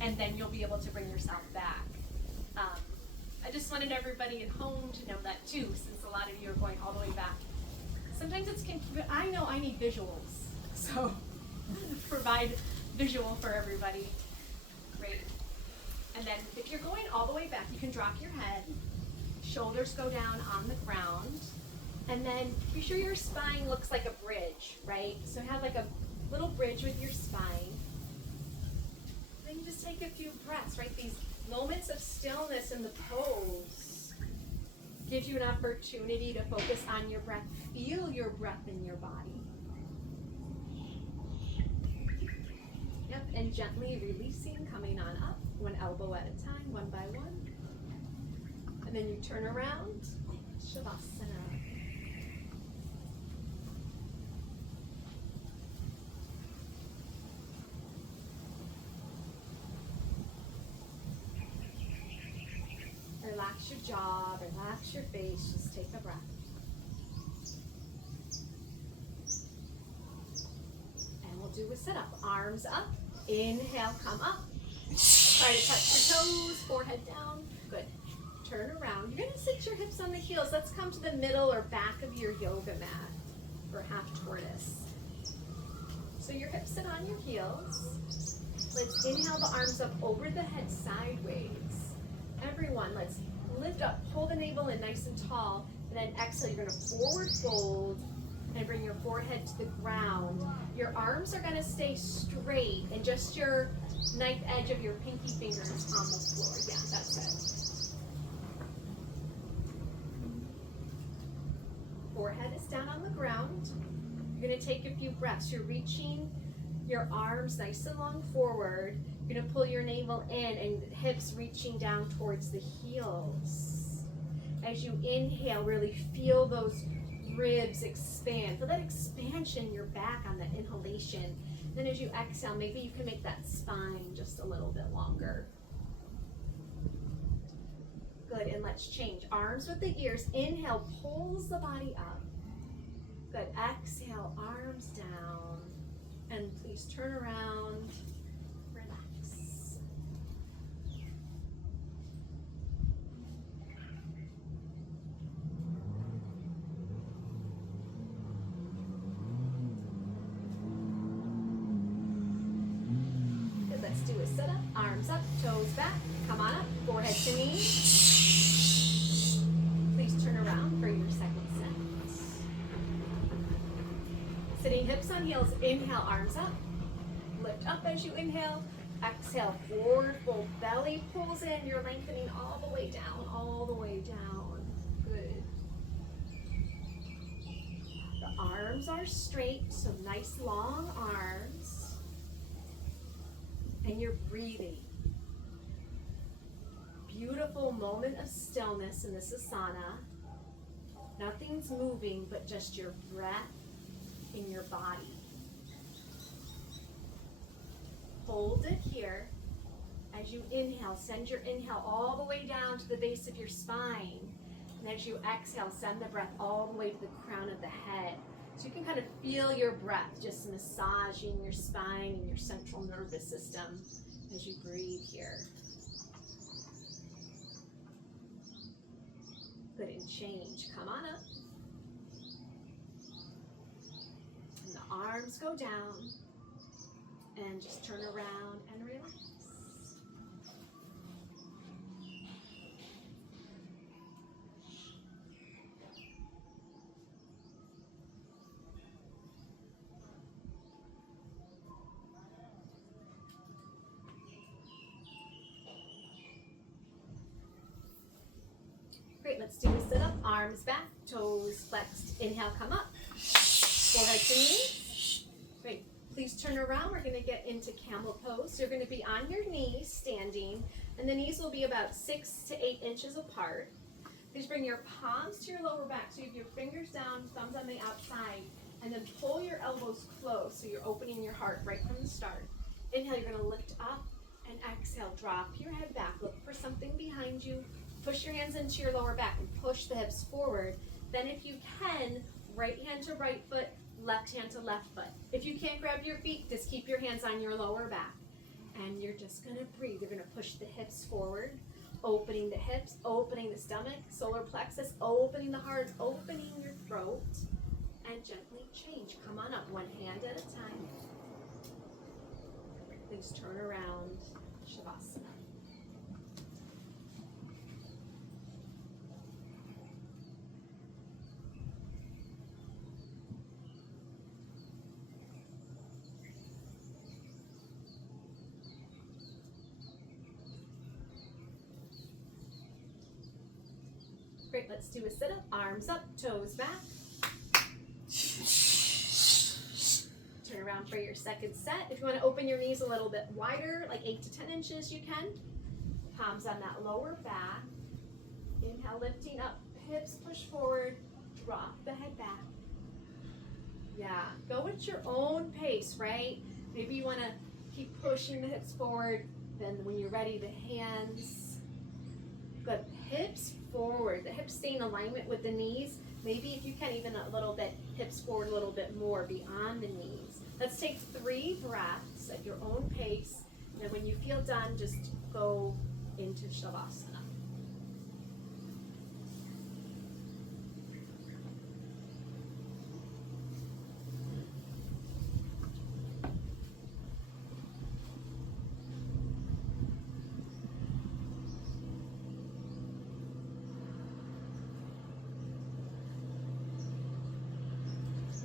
and then you'll be able to bring yourself back. I just wanted everybody at home to know that too, since a lot of you are going all the way back. Sometimes it's confusing. I know I need visuals, so provide visual for everybody. Great. And then if you're going all the way back, you can drop your head, shoulders go down on the ground, and then be sure your spine looks like a bridge, right? So have like a little bridge with your spine. Then you just take a few breaths, right? These moments of stillness in the pose gives you an opportunity to focus on your breath. Feel your breath in your body. Yep, and gently releasing, coming on up, one elbow at a time, one by one. And then you turn around, Shavasana. Relax your jaw, relax your face, just take a breath. And we'll do a sit-up. Arms up, inhale, come up. Try to touch your toes, forehead down. Good. Turn around. You're going to sit your hips on the heels. Let's come to the middle or back of your yoga mat for half tortoise. So your hips sit on your heels. Let's inhale the arms up over the head sideways. Everyone, let's lift up, pull the navel in nice and tall, and then exhale. You're going to forward fold and bring your forehead to the ground. Your arms are going to stay straight, and just your knife edge of your pinky fingers on the floor. Yeah, that's it. Forehead is down on the ground. You're going to take a few breaths. You're reaching your arms nice and long forward. You're going to pull your navel in and hips reaching down towards the heels. As you inhale, really feel those ribs expand. Feel that expansion in your back on the inhalation. Then as you exhale, maybe you can make that spine just a little bit longer. Good, and let's change. Arms with the ears. Inhale, pulls the body up. Good, exhale, arms down. And please turn around, relax. Good, let's do a sit-up, arms up, toes back, come on up, forehead to knee. Please turn around for your second set. Sitting hips on heels, inhale, arms up. Lift up as you inhale. Exhale, forward fold, belly pulls in. You're lengthening all the way down, all the way down. Good. The arms are straight, so nice long arms. And you're breathing. Beautiful moment of stillness in this asana. Nothing's moving but just your breath in your body. Hold it here. As you inhale, send your inhale all the way down to the base of your spine. And as you exhale, send the breath all the way to the crown of the head. So you can kind of feel your breath just massaging your spine and your central nervous system as you breathe here. Good, and change. Come on up. And the arms go down. And just turn around and relax. let's do a sit-up, arms back, toes flexed. Inhale, come up. Forehead to knees. Great. Please turn around. We're going to get into camel pose. So you're going to be on your knees, standing, and the knees will be about 6 to 8 inches apart. Please bring your palms to your lower back. So you have your fingers down, thumbs on the outside, and then pull your elbows close so you're opening your heart right from the start. Inhale, you're going to lift up, and exhale, drop your head back. Look for something behind you. Push your hands into your lower back and push the hips forward. Then if you can, right hand to right foot, left hand to left foot. If you can't grab your feet, just keep your hands on your lower back. And you're just going to breathe. You're going to push the hips forward, opening the hips, opening the stomach, solar plexus, opening the heart, opening your throat, and gently change. Come on up, one hand at a time. Please turn around, Shavasana. Great, let's do a sit-up, arms up, toes back. Turn around for your second set. If you want to open your knees a little bit wider, like 8 to 10 inches, you can. Palms on that lower back. Inhale, lifting up, hips push forward, drop the head back. Yeah, go at your own pace, right? Maybe you want to keep pushing the hips forward. Then when you're ready, the hands. Good, hips forward. The hips stay in alignment with the knees. Maybe if you can, even a little bit, hips forward a little bit more beyond the knees. Let's take 3 breaths at your own pace. And when you feel done, just go into Shavasana.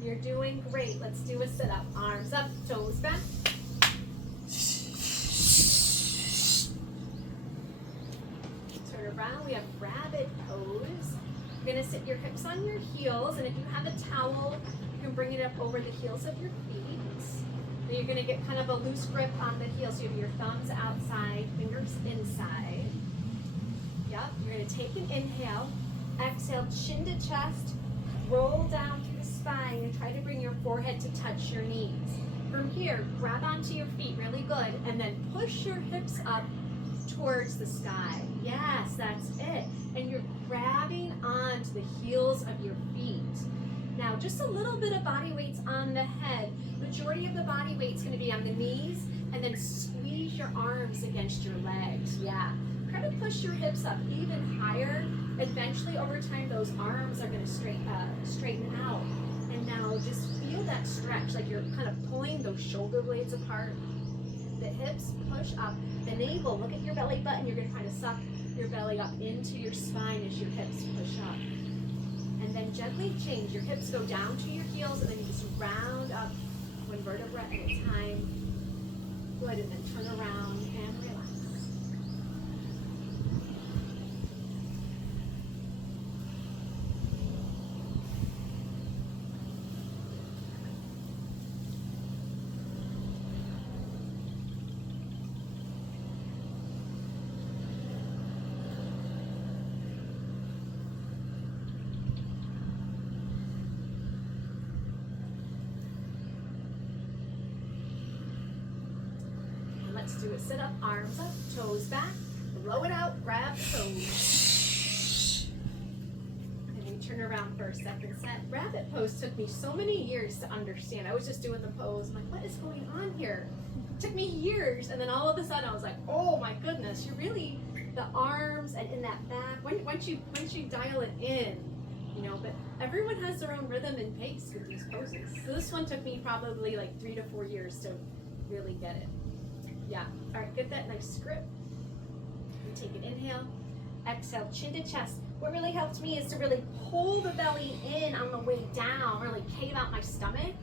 You're doing great. Let's do a sit-up. Arms up, toes back. Turn around. We have rabbit pose. You're going to sit your hips on your heels, and if you have a towel, you can bring it up over the heels of your feet. Then you're going to get kind of a loose grip on the heels. You have your thumbs outside, fingers inside. Yep. You're going to take an inhale. Exhale, chin to chest. Roll down through the spine and try to bring your forehead to touch your knees. From here, grab onto your feet really good, and then push your hips up towards the sky. Yes, that's it. And you're grabbing onto the heels of your feet. Now, just a little bit of body weight's on the head. Majority of the body weight's going to be on the knees, and then squeeze your arms against your legs. Yeah. Try to push your hips up even higher. Eventually, over time, those arms are going to straighten out. And now just feel that stretch, like you're kind of pulling those shoulder blades apart. The hips push up. The navel, look at your belly button. You're going to try to suck your belly up into your spine as your hips push up. And then gently change. Your hips go down to your heels, and then you just round up one vertebra at a time. Good, and then turn around and relax. Let's do a sit-up, arms up, toes back, blow it out, grab the toes. And then turn around for a second set. Rabbit pose took me so many years to understand. I was just doing the pose. I'm like, what is going on here? It took me years, and then all of a sudden I was like, oh my goodness, you really, the arms and in that back, once you dial it in, you know, but everyone has their own rhythm and pace with these poses. So this one took me probably like 3 to 4 years to really get it. Yeah, all right, get that nice grip. You take an inhale, exhale, chin to chest. What really helped me is to really pull the belly in on the way down, really cave out my stomach,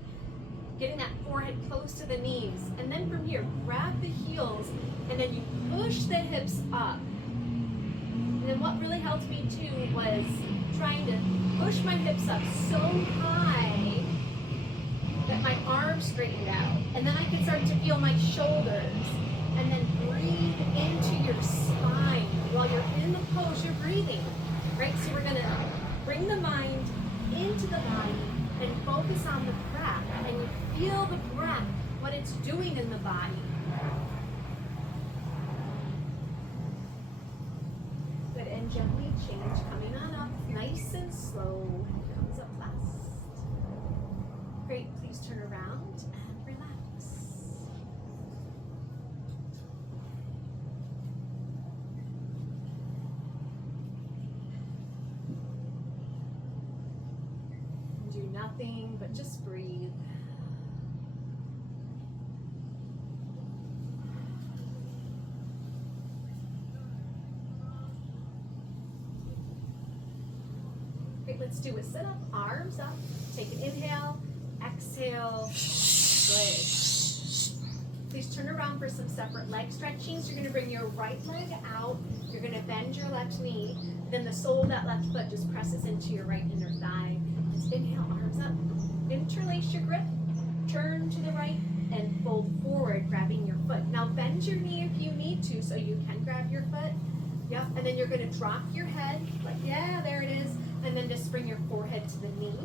getting that forehead close to the knees. And then from here, grab the heels, and then you push the hips up. And then what really helped me too was trying to push my hips up so high that my arms straightened out. And then I could start to feel my shoulders. And then breathe into your spine. While you're in the pose, you're breathing, right? So we're gonna bring the mind into the body and focus on the breath. And you feel the breath, what it's doing in the body. Good, and gently change, coming on up, nice and slow. Comes up fast. Great, please turn around and relax. Do nothing but just breathe. Great, let's do a sit-up, arms up. Take an inhale, exhale. Good. Please turn around for some separate leg stretchings. You're going to bring your right leg out. You're going to bend your left knee. Then the sole of that left foot just presses into your right inner thigh. Let's inhale, arms up. Interlace your grip. Turn to the right and fold forward, grabbing your foot. Now bend your knee if you need to so you can grab your foot. Yep, and then you're going to drop your head. Like, yeah, there it is. And then just bring your forehead to the knee.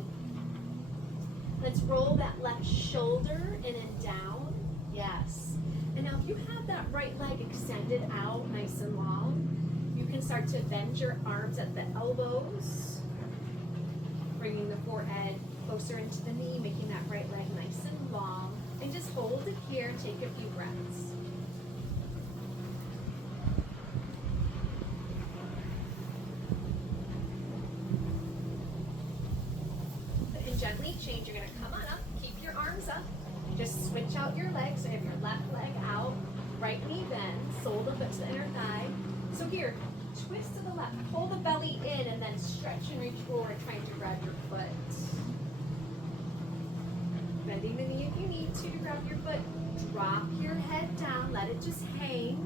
Let's roll that left shoulder in and down. Yes. And now if you have that right leg extended out nice and long, you can start to bend your arms at the elbows, bringing the forehead closer into the knee, making that right leg nice and long. And just hold it here, take a few breaths. And gently change, you're gonna come on up, keep your arms up. Just switch out your legs, so you have your left leg out, right knee bends, sole of the foot to the inner thigh. So here, twist to the left, pull the belly in and then stretch and reach forward, trying to grab your foot. Bending the knee if you need to grab your foot. Drop your head down, let it just hang.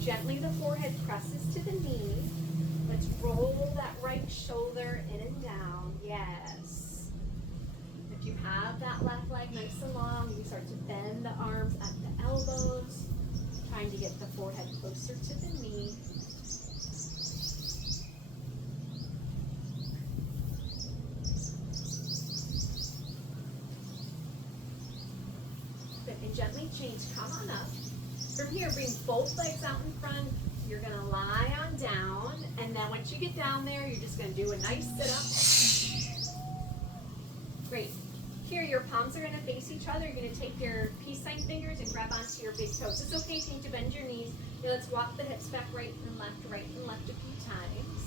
Gently the forehead presses to the knee. Let's roll that right shoulder in and down, yes. If you have that left leg nice and long, you start to bend the arms at the elbows, trying to get the forehead closer to the knee. Good, and gently change, come on up. From here, bring both legs out in front. You're gonna lie on down, and then once you get down there, you're just gonna do a nice sit-up. Great. Here, your palms are gonna face each other. You're gonna take your peace sign fingers and grab onto your big toes. It's okay if you need to bend your knees. Now let's walk the hips back right and left a few times.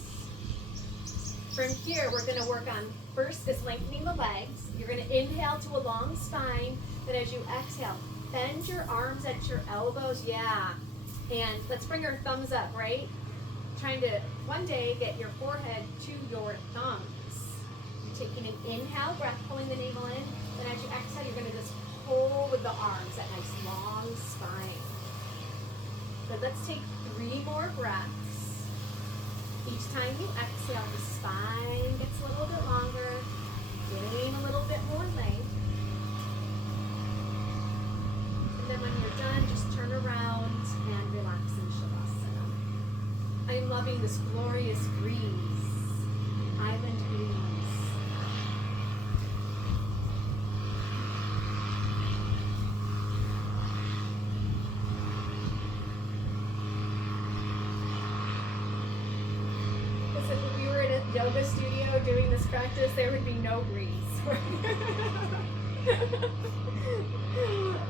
From here, we're gonna work on, first is lengthening the legs. You're gonna inhale to a long spine, then as you exhale, bend your arms at your elbows, yeah. And let's bring our thumbs up, right? Trying to, one day, get your forehead to your thumbs. You're taking an inhale breath, pulling the navel in. Then as you exhale, you're going to just pull with the arms, that nice long spine. Good, let's take 3 more breaths. Each time you exhale, the spine gets a little bit longer, getting a little bit more length. And then when you're done, just turn around and relax in Shavasana. I am loving this glorious breeze, island breeze. Listen, if we were in a yoga studio doing this practice, there would be no breeze.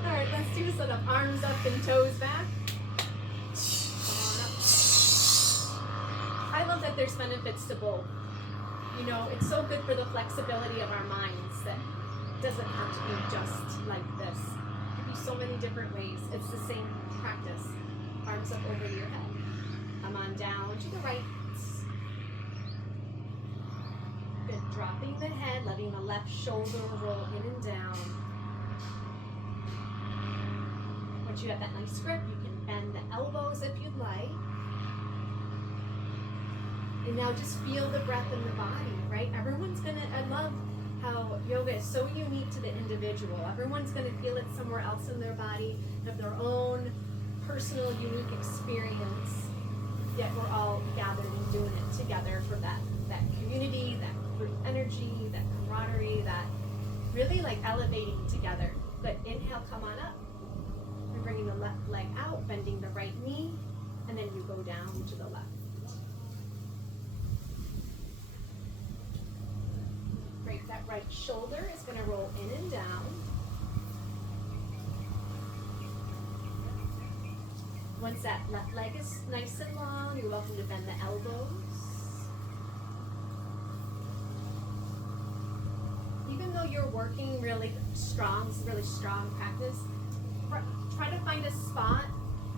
All right, let's do a sit up. Arms up and toes back. Come on up. I love that there's benefits to both. You know, it's so good for the flexibility of our minds that it doesn't have to be just like this. It could be so many different ways. It's the same practice. Arms up over your head. Come on down to the right. Good. Dropping the head, letting the left shoulder roll in and down. Once you have that nice grip, you can bend the elbows if you'd like. And now just feel the breath in the body, right? Everyone's gonna, I love how yoga is so unique to the individual. Everyone's gonna feel it somewhere else in their body, have their own personal, unique experience, yet we're all gathered and doing it together for that community, that group energy, that camaraderie, that really like elevating together. Good, inhale, come on up. We're bringing the left leg out, bending the right knee, and then you go down to the left. Great, that right shoulder is gonna roll in and down. Once that left leg is nice and long, you're welcome to bend the elbows. Even though you're working really strong practice, try to find a spot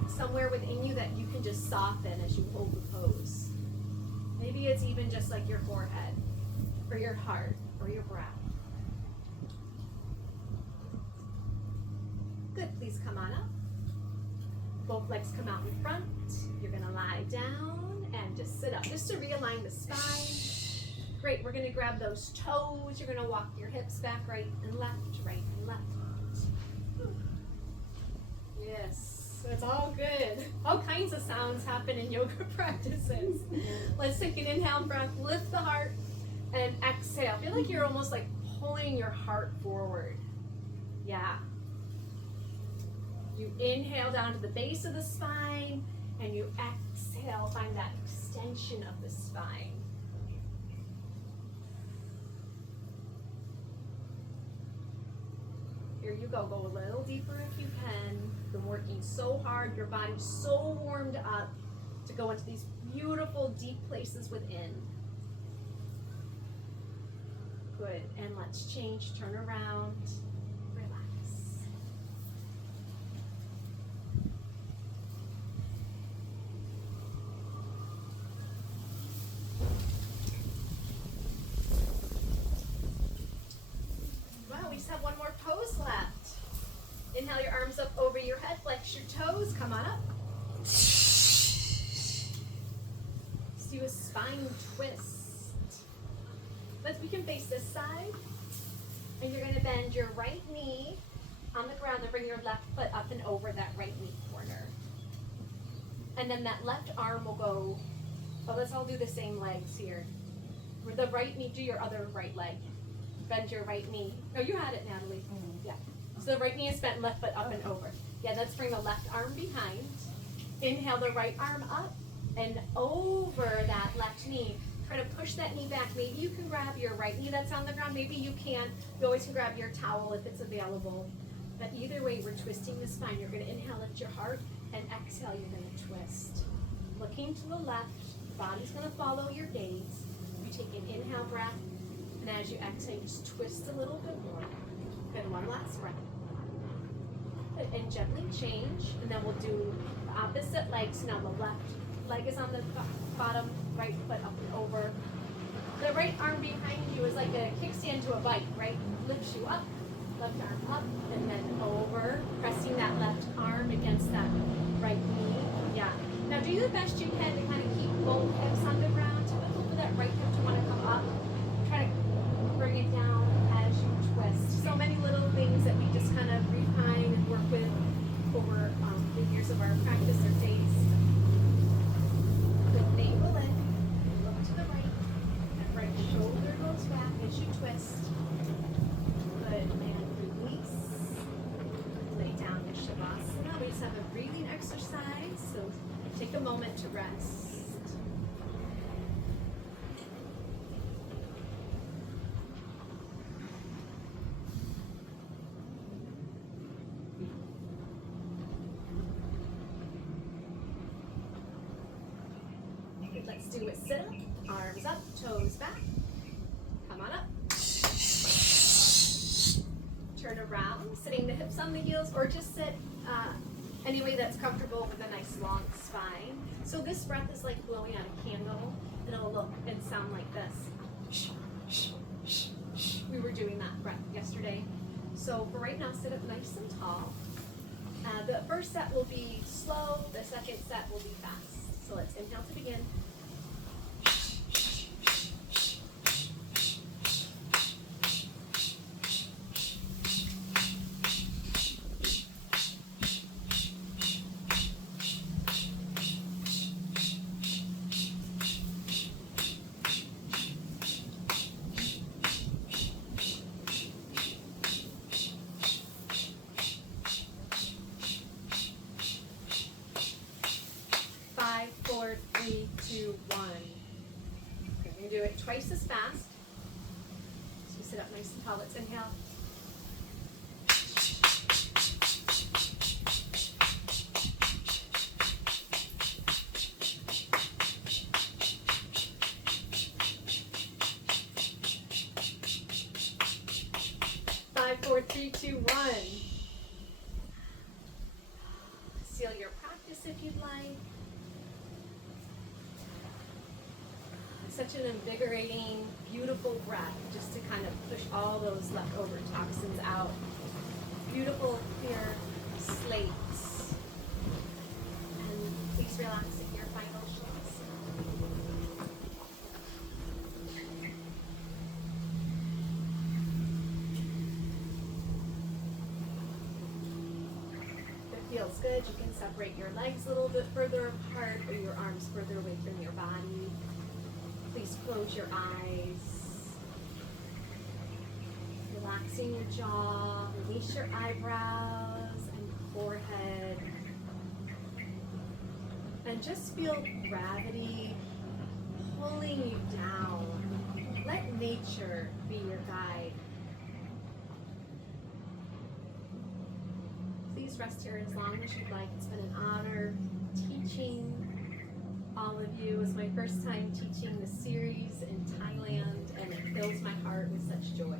somewhere within you that you can just soften as you hold the pose. Maybe it's even just like your forehead, or your heart, or your breath. Good, please come on up. Both legs come out in front. You're gonna lie down and just sit up, just to realign the spine. Great, we're gonna grab those toes. You're gonna walk your hips back, right and left, right and left. Yes, it's all good. All kinds of sounds happen in yoga practices. Let's take an inhale breath, lift the heart, and exhale. Feel like you're almost like pulling your heart forward. Yeah. You inhale down to the base of the spine, and you exhale, find that extension of the spine. Here you go, go a little deeper if you can. You're working so hard, your body's so warmed up to go into these beautiful deep places within. Good, and let's change, turn around. Have one more pose left. Inhale your arms up over your head, flex your toes, come on up. Let's do a spine twist. We can face this side, and you're going to bend your right knee on the ground and bring your left foot up and over that right knee corner. And then that left arm will go, let's all do the same legs here. With the right knee, do your other right leg. Bend your right knee. Oh, you had it, Natalie. Yeah. So the right knee is bent, left foot up and over. Yeah, let's bring the left arm behind. Inhale the right arm up and over that left knee. Try to push that knee back. Maybe you can grab your right knee that's on the ground. Maybe you can't. You always can grab your towel if it's available. But either way, we're twisting the spine. You're going to inhale, lift your heart, and exhale, you're going to twist. Looking to the left, body's going to follow your gaze. You take an inhale breath. And as you exhale, just twist a little bit more. Good, one last breath. Good, and gently change, and then we'll do the opposite leg. So now the left leg is on the bottom, right foot up and over. The right arm behind you is like a kickstand to a bike, right? Lifts you up, left arm up, and then over, pressing that left arm against that right knee. Yeah. Now do the best you can to kind of keep both hips on the ground. Typical for that right hip to want to come up. Try to bring it down as you twist. So many little things that we just kind of refine and work with over the years of our practice or days. Good, navel in, look to the right. That right shoulder goes back as you twist. Good, and release. Lay down in Shavasana. We just have a breathing exercise, so take a moment to rest. Let's do a sit up, arms up, toes back. Come on up. Turn around, sitting the hips on the heels, or just sit any way that's comfortable with a nice long spine. So this breath is like blowing out a candle, and it'll look and sound like this. We were doing that breath yesterday. So for right now, sit up nice and tall. The first set will be slow, the second set will be fast. So let's inhale to begin. 3, 2, 1. Okay, we're going to do it twice as fast. So you sit up nice and tall. Let's inhale. 5, 4, 3, 2, 1. Seal your practice if you'd like. Such an invigorating, beautiful breath, just to kind of push all those leftover toxins out. Beautiful, clear slates. And please relax at your final shakes. Feels good. You can separate your legs a little bit further apart or your arms further away from your body. Please close your eyes. Relaxing your jaw, release your eyebrows and forehead. And just feel gravity pulling you down. Let nature be your guide. Please rest here as long as you'd like. It's been an honor teaching all of you. It was my first time teaching this series in Thailand, and it fills my heart with such joy.